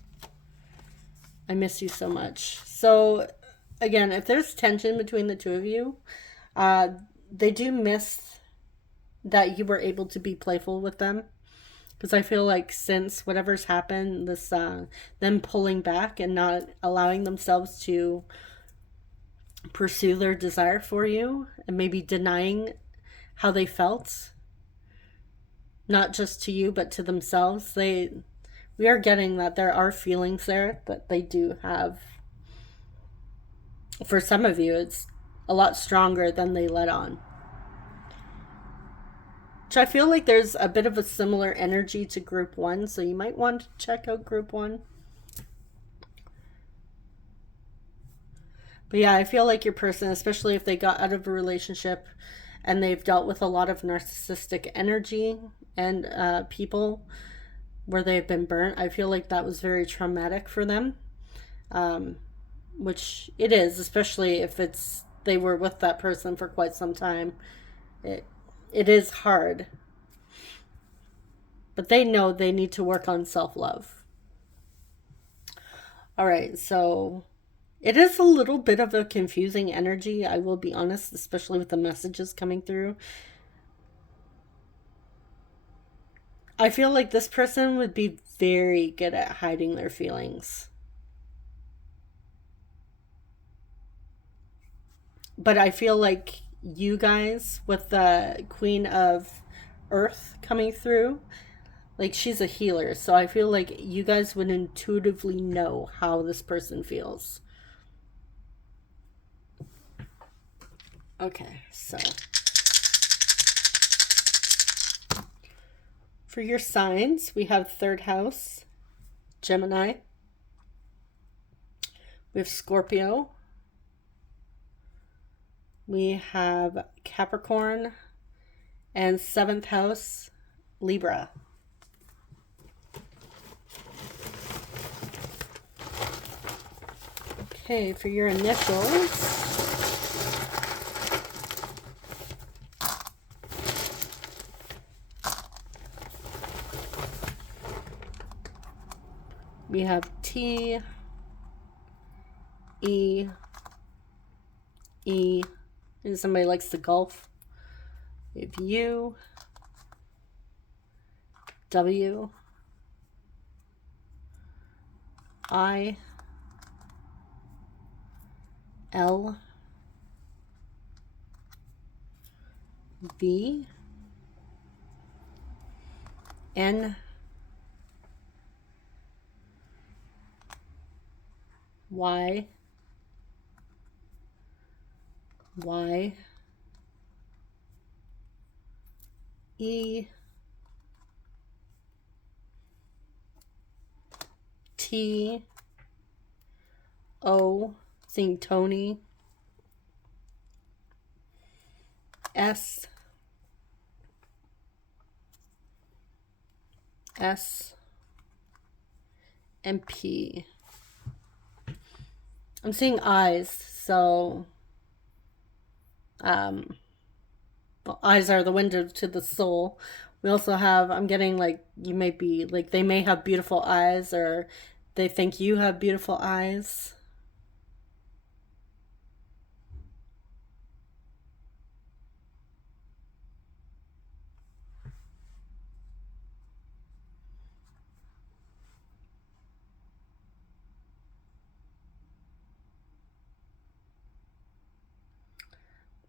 I miss you so much. So, again, if there's tension between the two of you, they do miss that you were able to be playful with them. Because I feel like since whatever's happened, this them pulling back and not allowing themselves to pursue their desire for you, and maybe denying how they felt, not just to you but to themselves, we are getting that there are feelings there that they do have. For some of you, it's a lot stronger than they let on. Which I feel like there's a bit of a similar energy to group one, so you might want to check out group one. But yeah, I feel like your person, especially if they got out of a relationship and they've dealt with a lot of narcissistic energy and people where they've been burnt, I feel like that was very traumatic for them. Which it is, especially if they were with that person for quite some time. It is hard. But they know they need to work on self-love. All right, so it is a little bit of a confusing energy, I will be honest, especially with the messages coming through. I feel like this person would be very good at hiding their feelings. But I feel like you guys, with the Queen of Earth coming through, like she's a healer, so I feel like you guys would intuitively know how this person feels. Okay, so for your signs, we have third house, Gemini. We have Scorpio. We have Capricorn. And seventh house, Libra. Okay, for your initials, we have T, E, E, and somebody likes to golf. We have U, W, I, L, V, N, Y, Y, E, T, O, seeing Tony, S, S, and P. I'm seeing eyes, so well, eyes are the window to the soul. We also have, I'm getting like, you may be, like, they may have beautiful eyes, or they think you have beautiful eyes.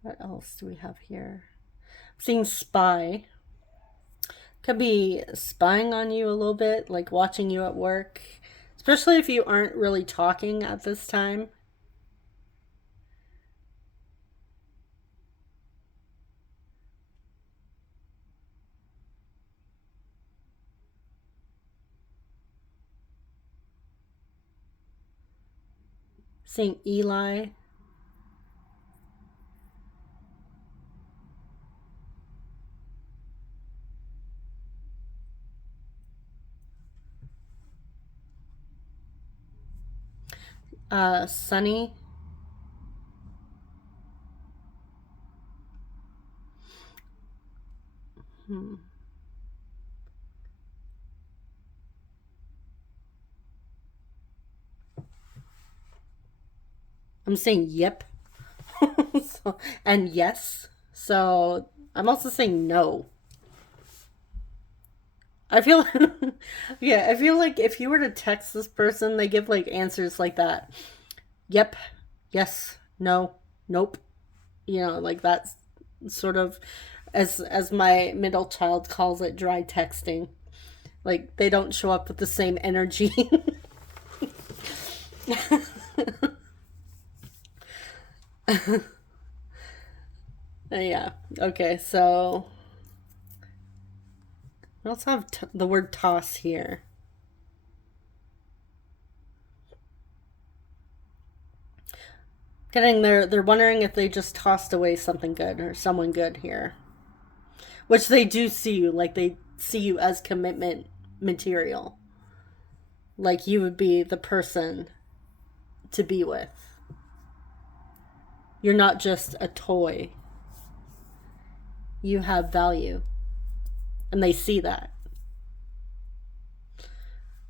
What else do we have here? I'm seeing spy. Could be spying on you a little bit, like watching you at work, especially if you aren't really talking at this time. Seeing Eli. Sunny. I'm saying yep. So, and yes. So I'm also saying no. I feel yeah, I feel like if you were to text this person, they give like answers like that. Yep, yes, no, nope. You know, like that's sort of, as my middle child calls it, dry texting. Like they don't show up with the same energy. Yeah. Okay, so we also have the word toss here. Getting they're wondering if they just tossed away something good or someone good here. Which they do see you, like they see you as commitment material. Like you would be the person to be with. You're not just a toy. You have value. And they see that.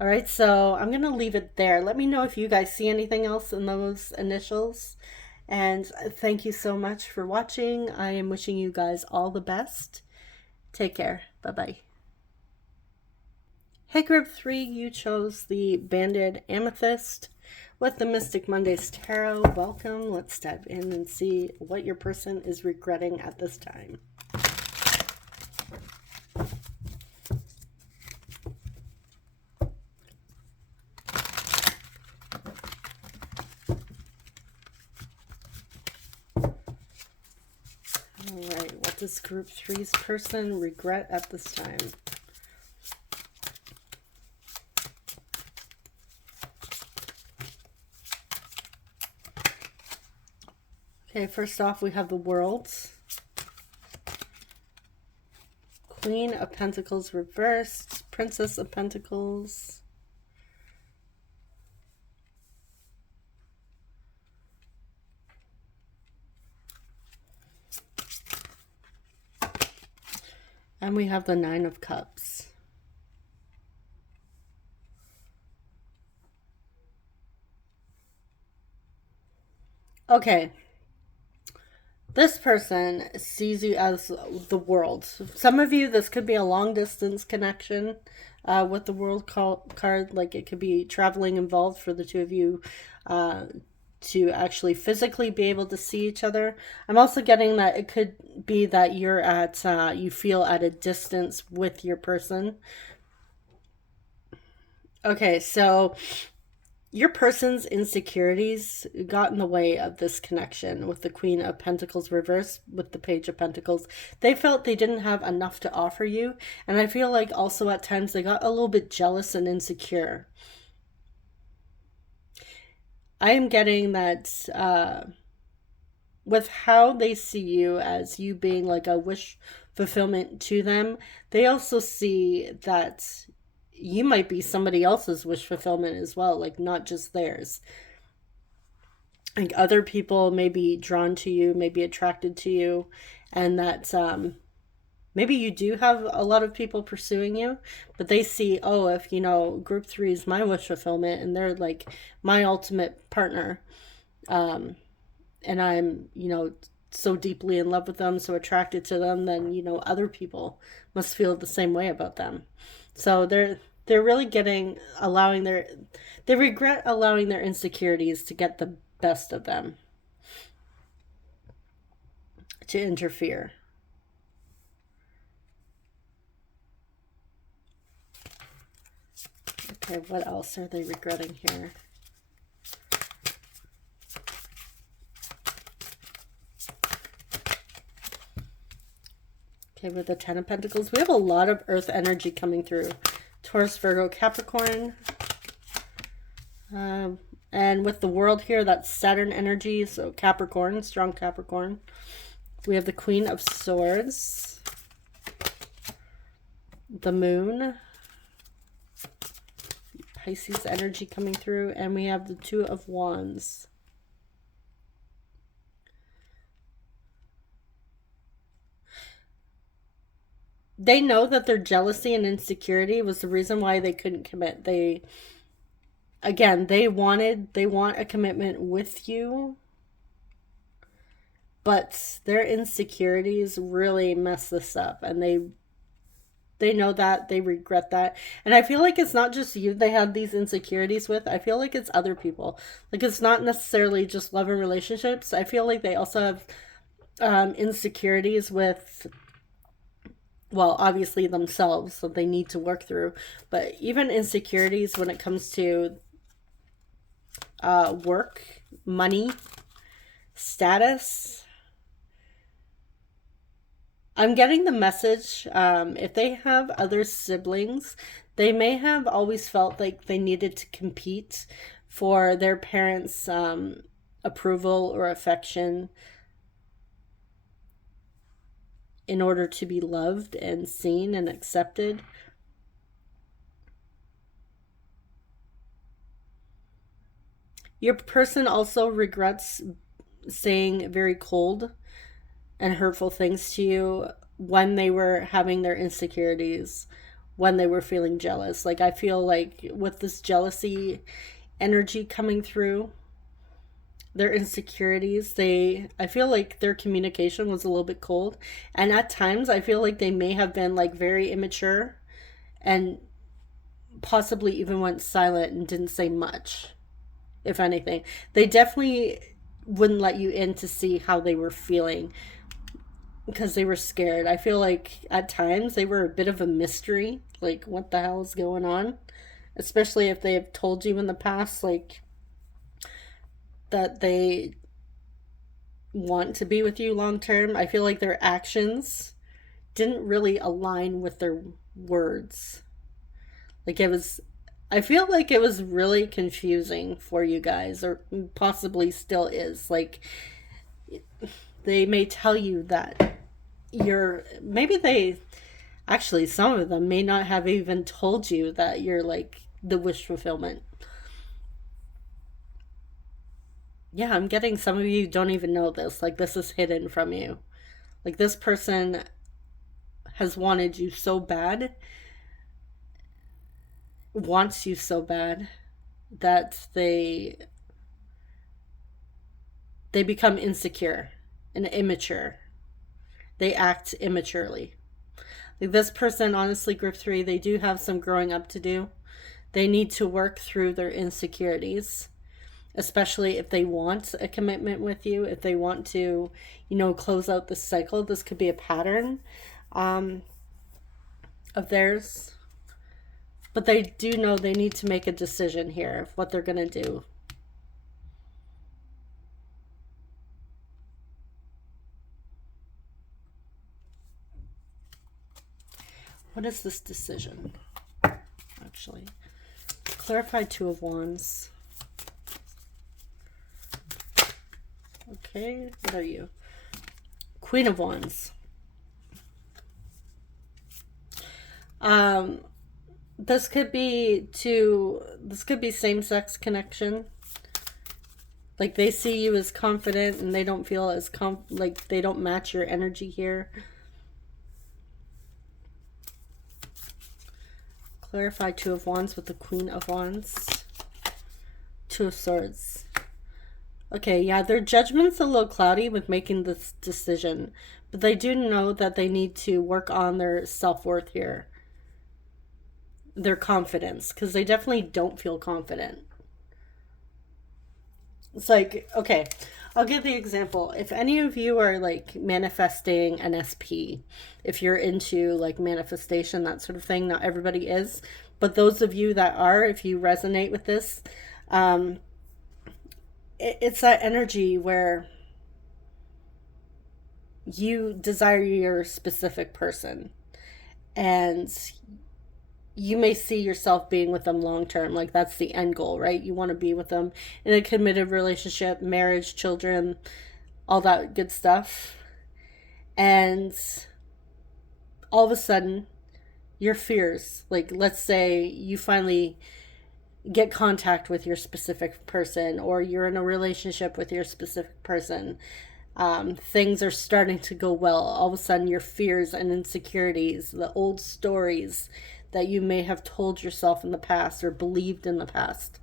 All right, so I'm going to leave it there. Let me know if you guys see anything else in those initials. And thank you so much for watching. I am wishing you guys all the best. Take care. Bye-bye. Hey, Group 3, you chose the Banded Amethyst with the Mystic Mondays Tarot. Welcome. Let's dive in and see what your person is regretting at this time. Alright, what does Group 3's person regret at this time? Okay, first off, we have the Worlds. Queen of Pentacles reversed. Princess of Pentacles. And we have the Nine of Cups. Okay. This person sees you as the world. Some of you, this could be a long distance connection with the world card. Like it could be traveling involved for the two of you to actually physically be able to see each other. I'm also getting that it could be that you're at, you feel at a distance with your person. Okay, so your person's insecurities got in the way of this connection with the Queen of Pentacles reversed with the Page of Pentacles. They felt they didn't have enough to offer you. And I feel like also at times they got a little bit jealous and insecure. I am getting that with how they see you as you being like a wish fulfillment to them, they also see that you might be somebody else's wish fulfillment as well, like not just theirs. Like other people may be drawn to you, may be attracted to you, and that maybe you do have a lot of people pursuing you, but they see, oh, if group three is my wish fulfillment and they're like my ultimate partner, and I'm so deeply in love with them, so attracted to them, then other people must feel the same way about them. So they're really they regret allowing their insecurities to get the best of them, to interfere. Okay, what else are they regretting here? Okay, with the Ten of Pentacles, we have a lot of earth energy coming through. Taurus, Virgo, Capricorn. And with the world here, that's Saturn energy, so Capricorn, strong Capricorn. We have the Queen of Swords. The Moon. Pisces energy coming through. And we have the Two of Wands. They know that their jealousy and insecurity was the reason why they couldn't commit. They want a commitment with you, but their insecurities really mess this up, and they know that, they regret that. And I feel like it's not just you they have these insecurities with. I feel like it's other people. Like, it's not necessarily just love and relationships. I feel like they also have insecurities with, well, obviously themselves, so they need to work through, but even insecurities when it comes to work, money, status. I'm getting the message, if they have other siblings, they may have always felt like they needed to compete for their parents' approval or affection in order to be loved and seen and accepted. Your person also regrets saying very cold and hurtful things to you when they were having their insecurities, when they were feeling jealous. Like, I feel like with this jealousy energy coming through, their insecurities, I feel like their communication was a little bit cold, and at times I feel like they may have been like very immature and possibly even went silent and didn't say much, if anything. They definitely wouldn't let you in to see how they were feeling because they were scared. I feel like at times they were a bit of a mystery, like what the hell is going on, especially if they have told you in the past like that they want to be with you long term. I feel like their actions didn't really align with their words. Like, I feel like it was really confusing for you guys, or possibly still is. Like, they may tell you that actually, some of them may not have even told you that you're like the wish fulfillment. Yeah, I'm getting some of you don't even know this. Like, this is hidden from you. Like, this person has wanted you so bad, wants you so bad, that they become insecure and immature. They act immaturely. Like, this person, honestly, group 3, they do have some growing up to do. They need to work through their insecurities, especially if they want a commitment with you, if they want to, close out this cycle. This could be a pattern of theirs. But they do know they need to make a decision here of what they're going to do. What is this decision? Actually, clarify Two of Wands. Okay, what are you? Queen of Wands. This could be same-sex connection. Like they see you as confident and they don't feel as like they don't match your energy here. Clarify Two of Wands with the Queen of Wands. Two of Swords. Okay, yeah, their judgment's a little cloudy with making this decision, but they do know that they need to work on their self-worth here. Their confidence, because they definitely don't feel confident. It's like, okay, I'll give the example. If any of you are like manifesting an SP, if you're into like manifestation, that sort of thing, not everybody is, but those of you that are, if you resonate with this, it's that energy where you desire your specific person and you may see yourself being with them long term. Like that's the end goal, right? You want to be with them in a committed relationship, marriage, children, all that good stuff. And all of a sudden, your fears, like let's say you finally get contact with your specific person, or you're in a relationship with your specific person. Things are starting to go well. All of a sudden, your fears and insecurities, the old stories that you may have told yourself in the past or believed in the past,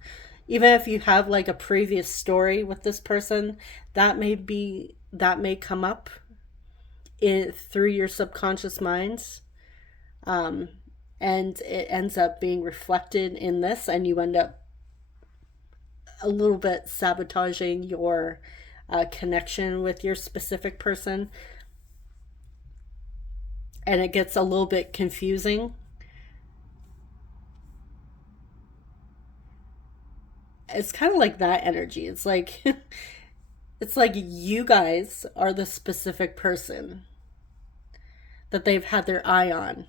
even if you have like a previous story with this person, that may come up through your subconscious minds, and it ends up being reflected in this, and you end up a little bit sabotaging your connection with your specific person, and it gets a little bit confusing. It's kind of like that energy. It's like it's like you guys are the specific person that they've had their eye on,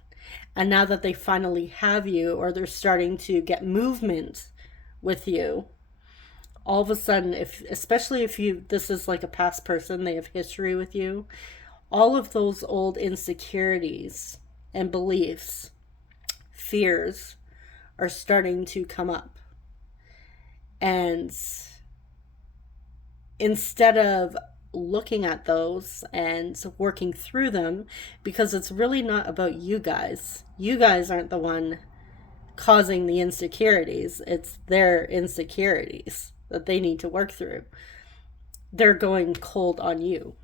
and now that they finally have you, or they're starting to get movement with you, all of a sudden, especially if this is like a past person, they have history with you, all of those old insecurities and beliefs, fears are starting to come up. And instead of looking at those and working through them, because it's really not about you guys. You guys aren't the one causing the insecurities. It's their insecurities that they need to work through. They're going cold on you,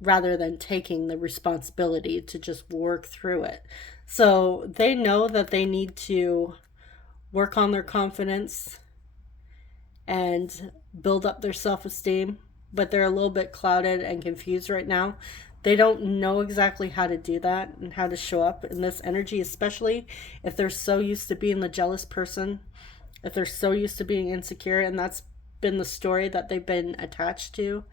rather than taking the responsibility to just work through it. So they know that they need to work on their confidence and build up their self-esteem, but they're a little bit clouded and confused right now. They don't know exactly how to do that and how to show up in this energy, especially if they're so used to being the jealous person, if they're so used to being insecure, and that's been the story that they've been attached to.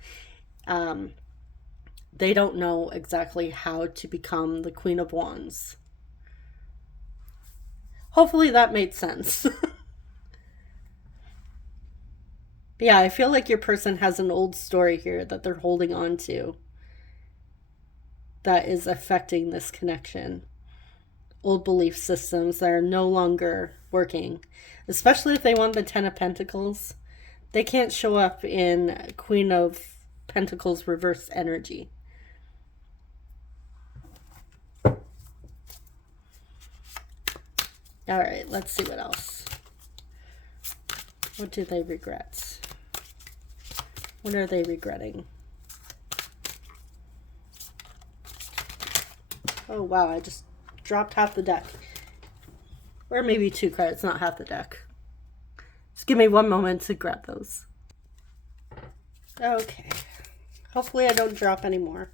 They don't know exactly how to become the Queen of Wands. Hopefully that made sense. But yeah, I feel like your person has an old story here that they're holding on to that is affecting this connection. Old belief systems that are no longer working, especially if they want the 10 of Pentacles. They can't show up in Queen of Pentacles reverse energy. All right, let's see what else. What do they regret? What are they regretting? Oh, wow, I just dropped half the deck. Or maybe 2 cards, not half the deck. Just give me one moment to grab those. Okay. Hopefully I don't drop any more.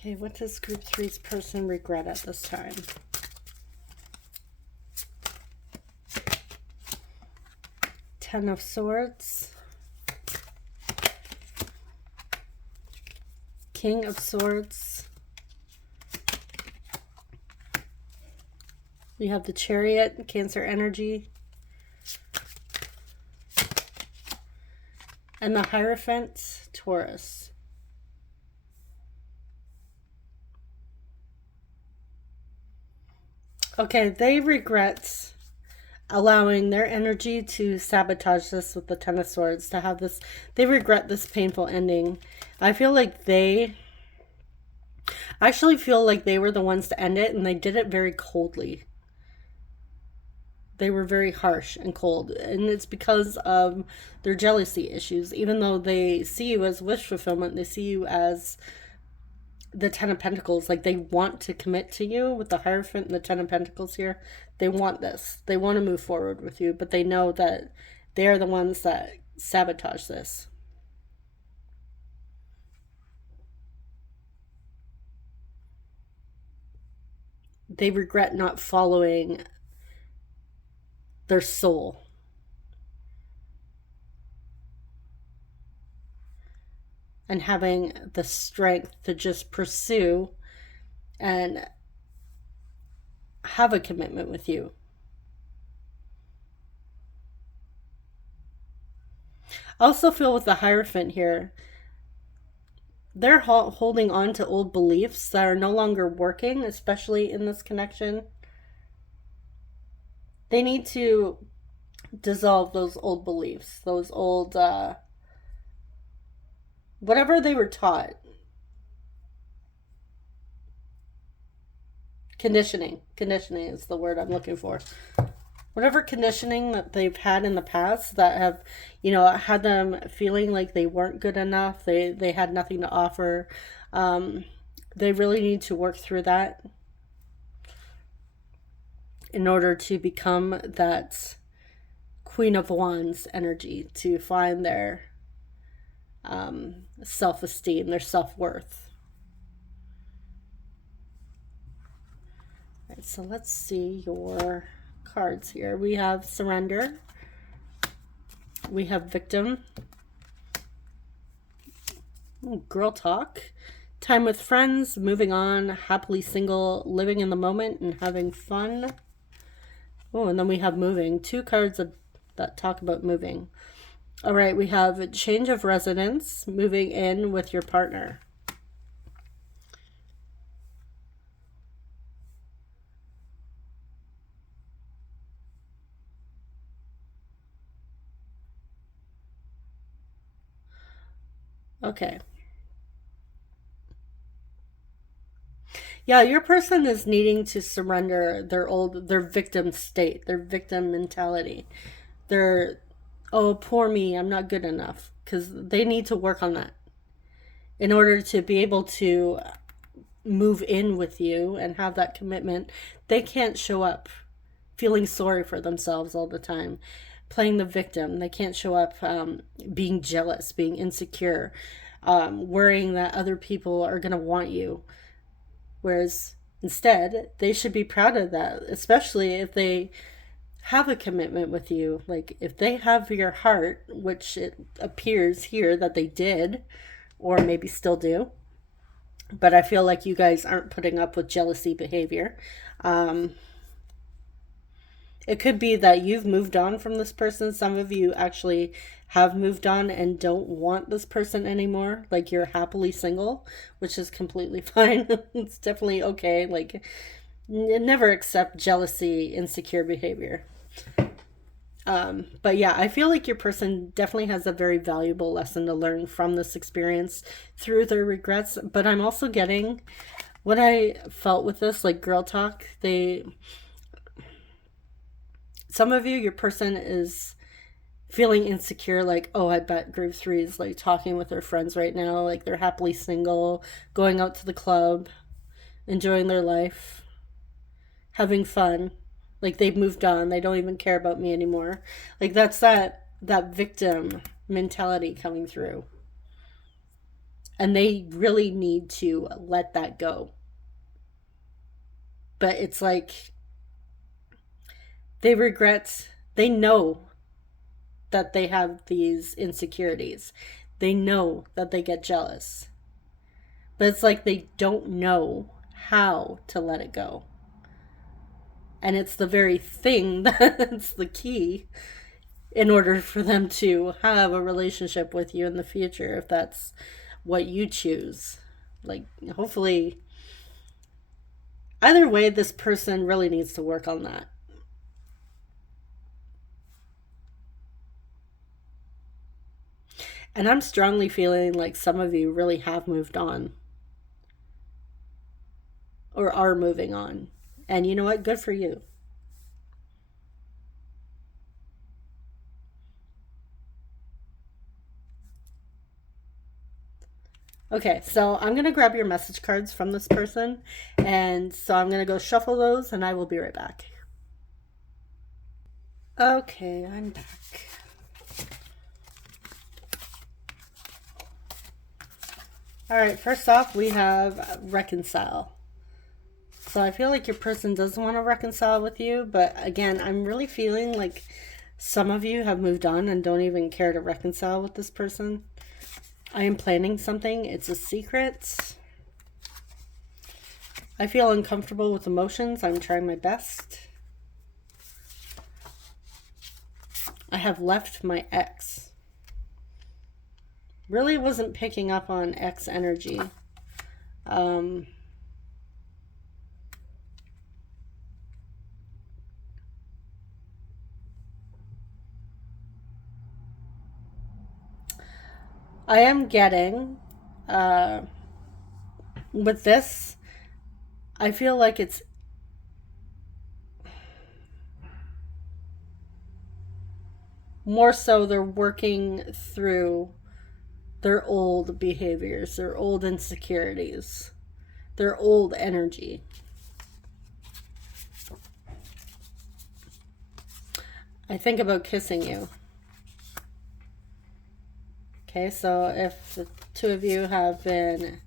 Okay, what does group 3's person regret at this time? Ten of Swords. King of Swords. We have the Chariot, Cancer energy. And the Hierophant, Taurus. Okay, they regret allowing their energy to sabotage this with the Ten of Swords, to have this, they regret this painful ending. I feel like I actually feel like they were the ones to end it, and they did it very coldly. They were very harsh and cold, and it's because of their jealousy issues. Even though they see you as wish fulfillment, they see you as the Ten of Pentacles. Like, they want to commit to you with the Hierophant and the Ten of Pentacles here. They want this. They want to move forward with you, but they know that they are the ones that sabotage this. They regret not following their soul. And having the strength to just pursue and have a commitment with you. I also feel with the Hierophant here, they're holding on to old beliefs that are no longer working, especially in this connection. They need to dissolve those old beliefs, those old, whatever they were taught. Conditioning is the word I'm looking for. Whatever conditioning that they've had in the past that have, had them feeling like they weren't good enough, they had nothing to offer. They really need to work through that in order to become that Queen of Wands energy, to find their self-esteem, their self-worth. All right, so let's see your cards here. We have Surrender. We have Victim. Girl Talk. Time with Friends. Moving on. Happily Single. Living in the Moment and having fun. Oh, and then we have Moving. Two cards that talk about moving. All right, we have Change of Residence. Moving in with your partner. Okay. Yeah, your person is needing to surrender their victim state, their victim mentality. Their, oh, poor me, I'm not good enough. Because they need to work on that in order to be able to move in with you and have that commitment. They can't show up feeling sorry for themselves all the time, playing the victim. They can't show up being jealous, being insecure, worrying that other people are going to want you. Whereas instead, they should be proud of that, especially if they have a commitment with you. Like, if they have your heart, which it appears here that they did, or maybe still do. But I feel like you guys aren't putting up with jealousy behavior. It could be that you've moved on from this person. Some of you actually have moved on and don't want this person anymore. Like, you're happily single, which is completely fine. It's definitely okay. Like, never accept jealousy, insecure behavior. But yeah, I feel like your person definitely has a very valuable lesson to learn from this experience through their regrets. But I'm also getting what I felt with this, like girl talk. Some of you, your person is feeling insecure, like, oh, I bet Group 3 is like talking with their friends right now, like they're happily single, going out to the club, enjoying their life, having fun, like they've moved on, they don't even care about me anymore. Like, that's that victim mentality coming through, and they really need to let that go. But it's like they know that they have these insecurities. They know that they get jealous. But it's like they don't know how to let it go. And it's the very thing that's the key in order for them to have a relationship with you in the future, if that's what you choose. Like, hopefully, either way, this person really needs to work on that. And I'm strongly feeling like some of you really have moved on or are moving on. And you know what? Good for you. Okay, so I'm going to grab your message cards from this person. And so I'm going to go shuffle those and I will be right back. Okay, I'm back. All right, first off, we have reconcile. So I feel like your person does want to reconcile with you, but again, I'm really feeling like some of you have moved on and don't even care to reconcile with this person. I am planning something. It's a secret. I feel uncomfortable with emotions. I'm trying my best. I have left my ex. Really wasn't picking up on ex energy. I am getting, with this, I feel like it's more so they're working through their old behaviors, their old insecurities, their old energy. I think about kissing you. Okay, so if the two of you have been,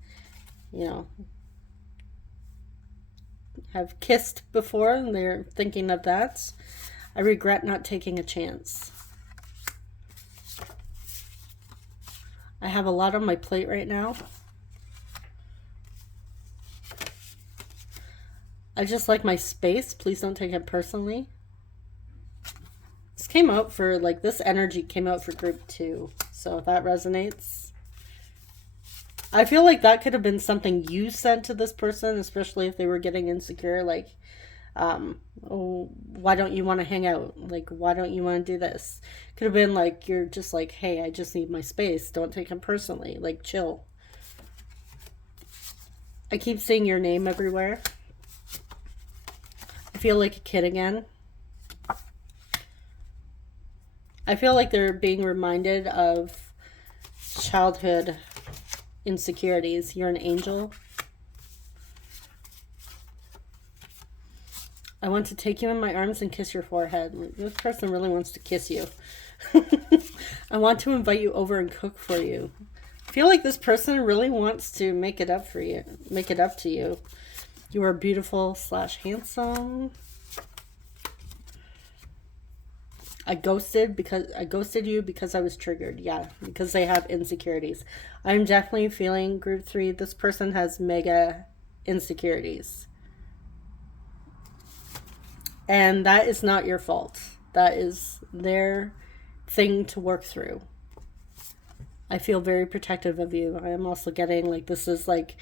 have kissed before and they're thinking of that, I regret not taking a chance. I have a lot on my plate right now. I just like my space. Please don't take it personally. This came out for, like, this energy came out for group 2. So if that resonates. I feel like that could have been something you said to this person, especially if they were getting insecure. Like, oh, why don't you want to hang out? Like, why don't you want to do this? Could have been like, you're just like, hey, I just need my space. Don't take it personally. Like, chill. I keep seeing your name everywhere. I feel like a kid again. I feel like they're being reminded of childhood insecurities. You're an angel. I want to take you in my arms and kiss your forehead. This person really wants to kiss you. I want to invite you over and cook for you. I feel like this person really wants to make it up for you. Make it up to you. You are beautiful / handsome. I ghosted you because I was triggered. Yeah, because they have insecurities. I'm definitely feeling group 3. This person has mega insecurities. And that is not your fault. That is their thing to work through. I feel very protective of you. I am also getting like this is like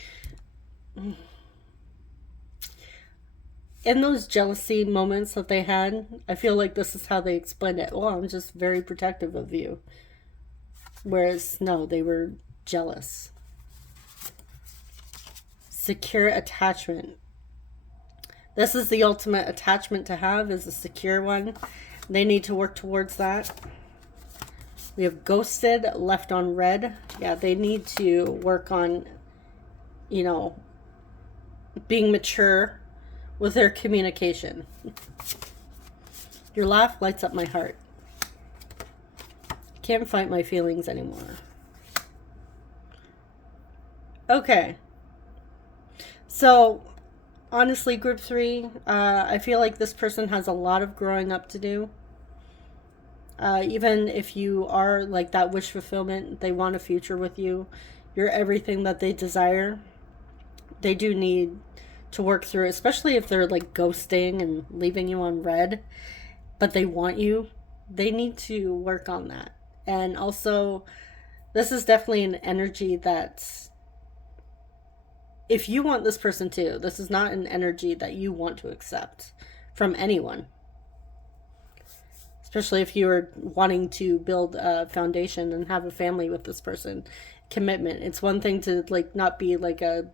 in those jealousy moments that they had, I feel like this is how they explained it. Well, I'm just very protective of you. Whereas, no, they were jealous. Secure attachment. This is the ultimate attachment to have, is a secure one. They need to work towards that. We have ghosted, left on red. Yeah, they need to work on, being mature with their communication. Your laugh lights up my heart. Can't fight my feelings anymore. Okay. So, honestly, group 3, I feel like this person has a lot of growing up to do. Even if you are like that wish fulfillment, they want a future with you. You're everything that they desire. they do need to work through it, especially if they're like ghosting and leaving you on red, but they want you. They need to work on that. And also, this is definitely an energy that's, if you want this person too, this is not an energy that you want to accept from anyone. Especially if you're wanting to build a foundation and have a family with this person. Commitment. It's one thing to like not be like a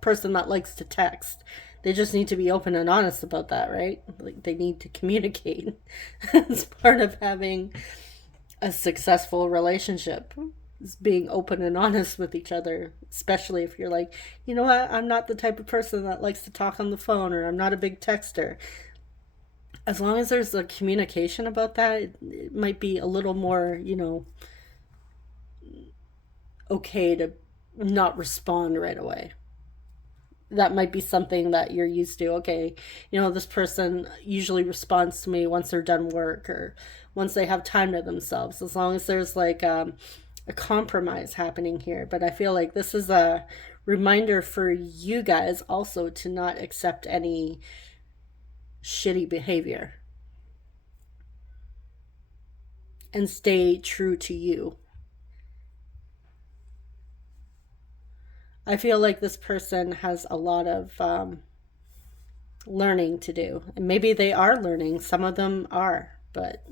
person that likes to text. They just need to be open and honest about that, right? Like they need to communicate. It's part of having a successful relationship, is being open and honest with each other, especially if you're like, you know what, I'm not the type of person that likes to talk on the phone, or I'm not a big texter. As long as there's a communication about that, it might be a little more, okay to not respond right away. That might be something that you're used to. Okay, this person usually responds to me once they're done work or once they have time to themselves, as long as there's like a compromise happening here. But I feel like this is a reminder for you guys also to not accept any shitty behavior and stay true to you. I feel like this person has a lot of learning to do. And maybe they are learning. Some of them are. But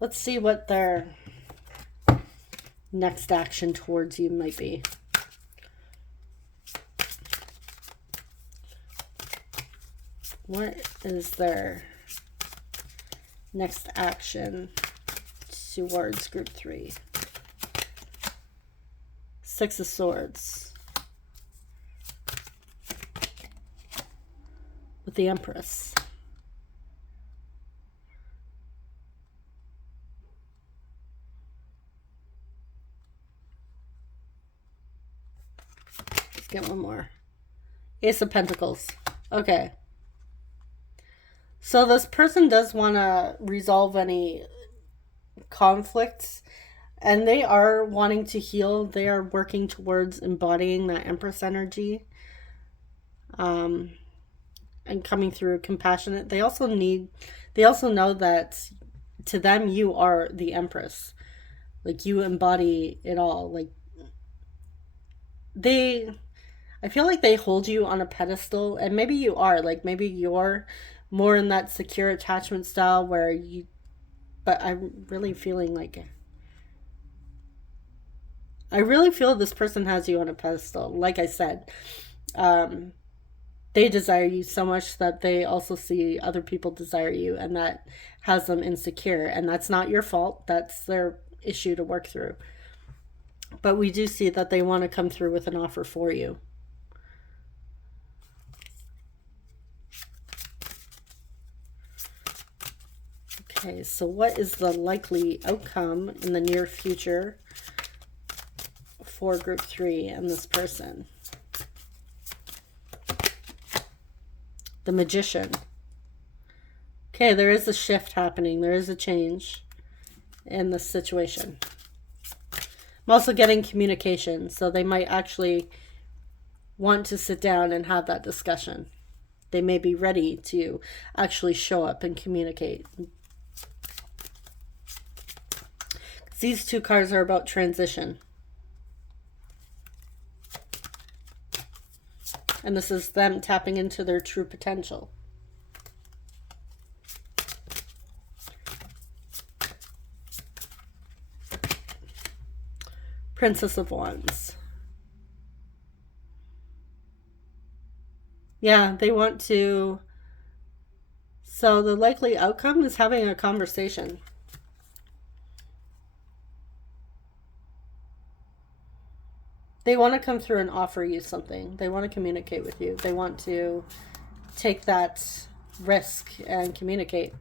let's see what their next action towards you might be. What is their next action towards group 3? Six of Swords with the Empress. Let's get one more. Ace of Pentacles. Okay. So this person does want to resolve any conflicts, and they are wanting to heal. They are working towards embodying that Empress energy, and coming through compassionate. They also know that to them you are the Empress. Like you embody it all. Like I feel like they hold you on a pedestal, and maybe you are. Like maybe you're more in that secure attachment style but I'm really feeling like, I really feel this person has you on a pedestal. Like I said, they desire you so much that they also see other people desire you, and that has them insecure. And that's not your fault. That's their issue to work through. But we do see that they want to come through with an offer for you. Okay, so what is the likely outcome in the near future for group 3 and this person? The Magician. Okay, there is a shift happening. There is a change in this situation. I'm also getting communication, so they might actually want to sit down and have that discussion. They may be ready to actually show up and communicate. These two cards are about transition. And this is them tapping into their true potential. Princess of Wands. Yeah, they want to. So the likely outcome is having a conversation. They want to come through and offer you something. They want to communicate with you. They want to take that risk and communicate.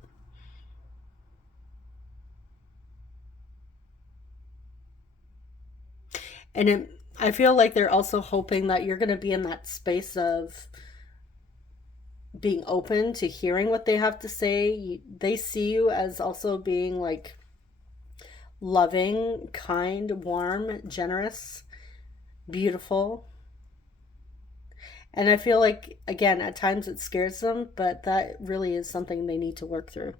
And I feel like they're also hoping that you're going to be in that space of being open to hearing what they have to say. They see you as also being like loving, kind, warm, generous, beautiful. And I feel like, again, at times it scares them, but that really is something they need to work through.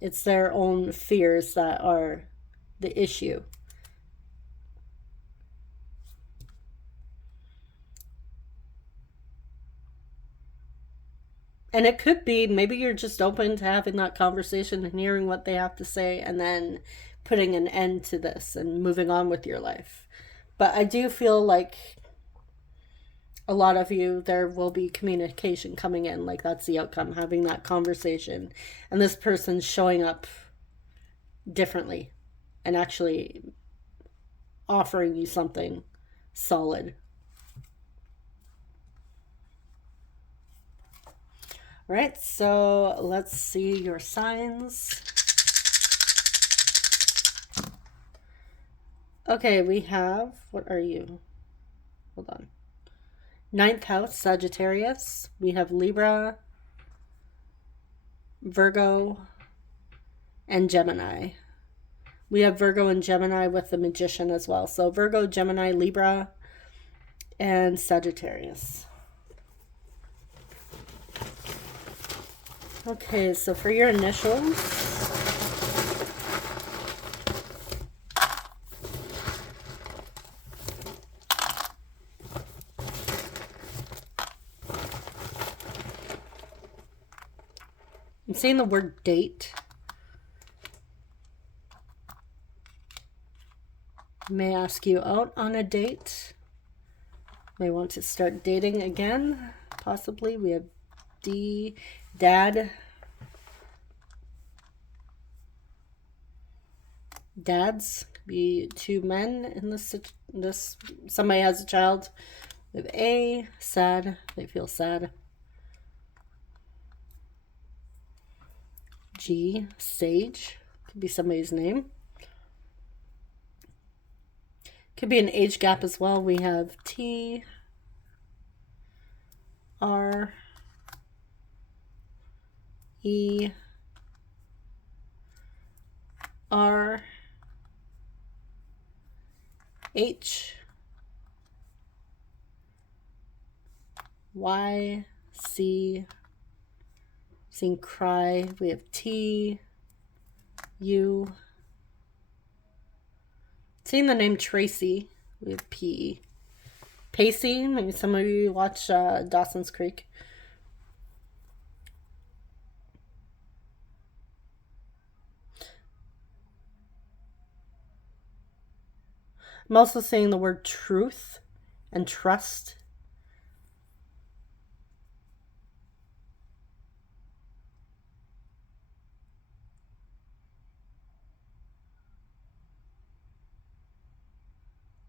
It's their own fears that are the issue. And it could be maybe you're just open to having that conversation and hearing what they have to say and then putting an end to this and moving on with your life. But I do feel like a lot of you, there will be communication coming in. Like that's the outcome, having that conversation. And this person's showing up differently and actually offering you something solid. All right, so let's see your signs. Okay, we have, what are you? Hold on. 9th house, Sagittarius. We have Libra, Virgo, and Gemini. We have Virgo and Gemini with the Magician as well. So Virgo, Gemini, Libra, and Sagittarius. Okay, so for your initials, I'm seeing the word date. May ask you out on a date. May want to start dating again, possibly. We have D, dad. Dads could be 2 men in this. Somebody has a child. We have A, sad. They feel sad. G, sage. Could be somebody's name. Could be an age gap as well. We have T, R, E, R, H, Y, C, seeing cry. We have T, U, seeing the name Tracy. We have P, Pacey. Maybe some of you watch Dawson's Creek. I'm also saying the word truth and trust.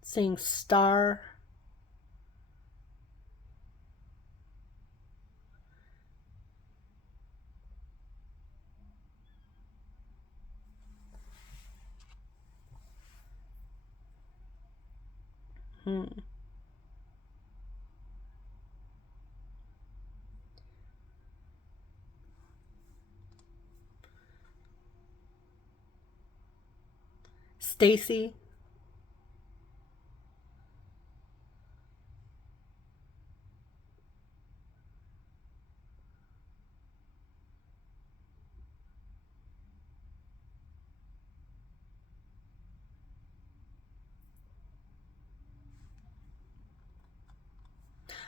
Saying star. Stacy.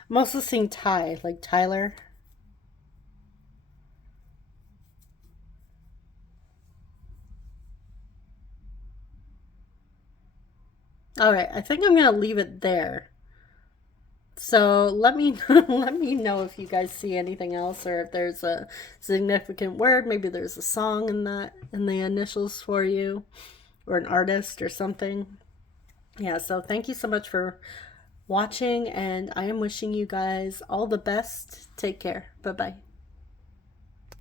I'm also seeing Ty, like Tyler. All right, I think I'm gonna leave it there. So let me let me know if you guys see anything else, or if there's a significant word. Maybe there's a song in the initials for you, or an artist or something. Yeah. So thank you so much for watching, and I am wishing you guys all the best. Take care. Bye bye.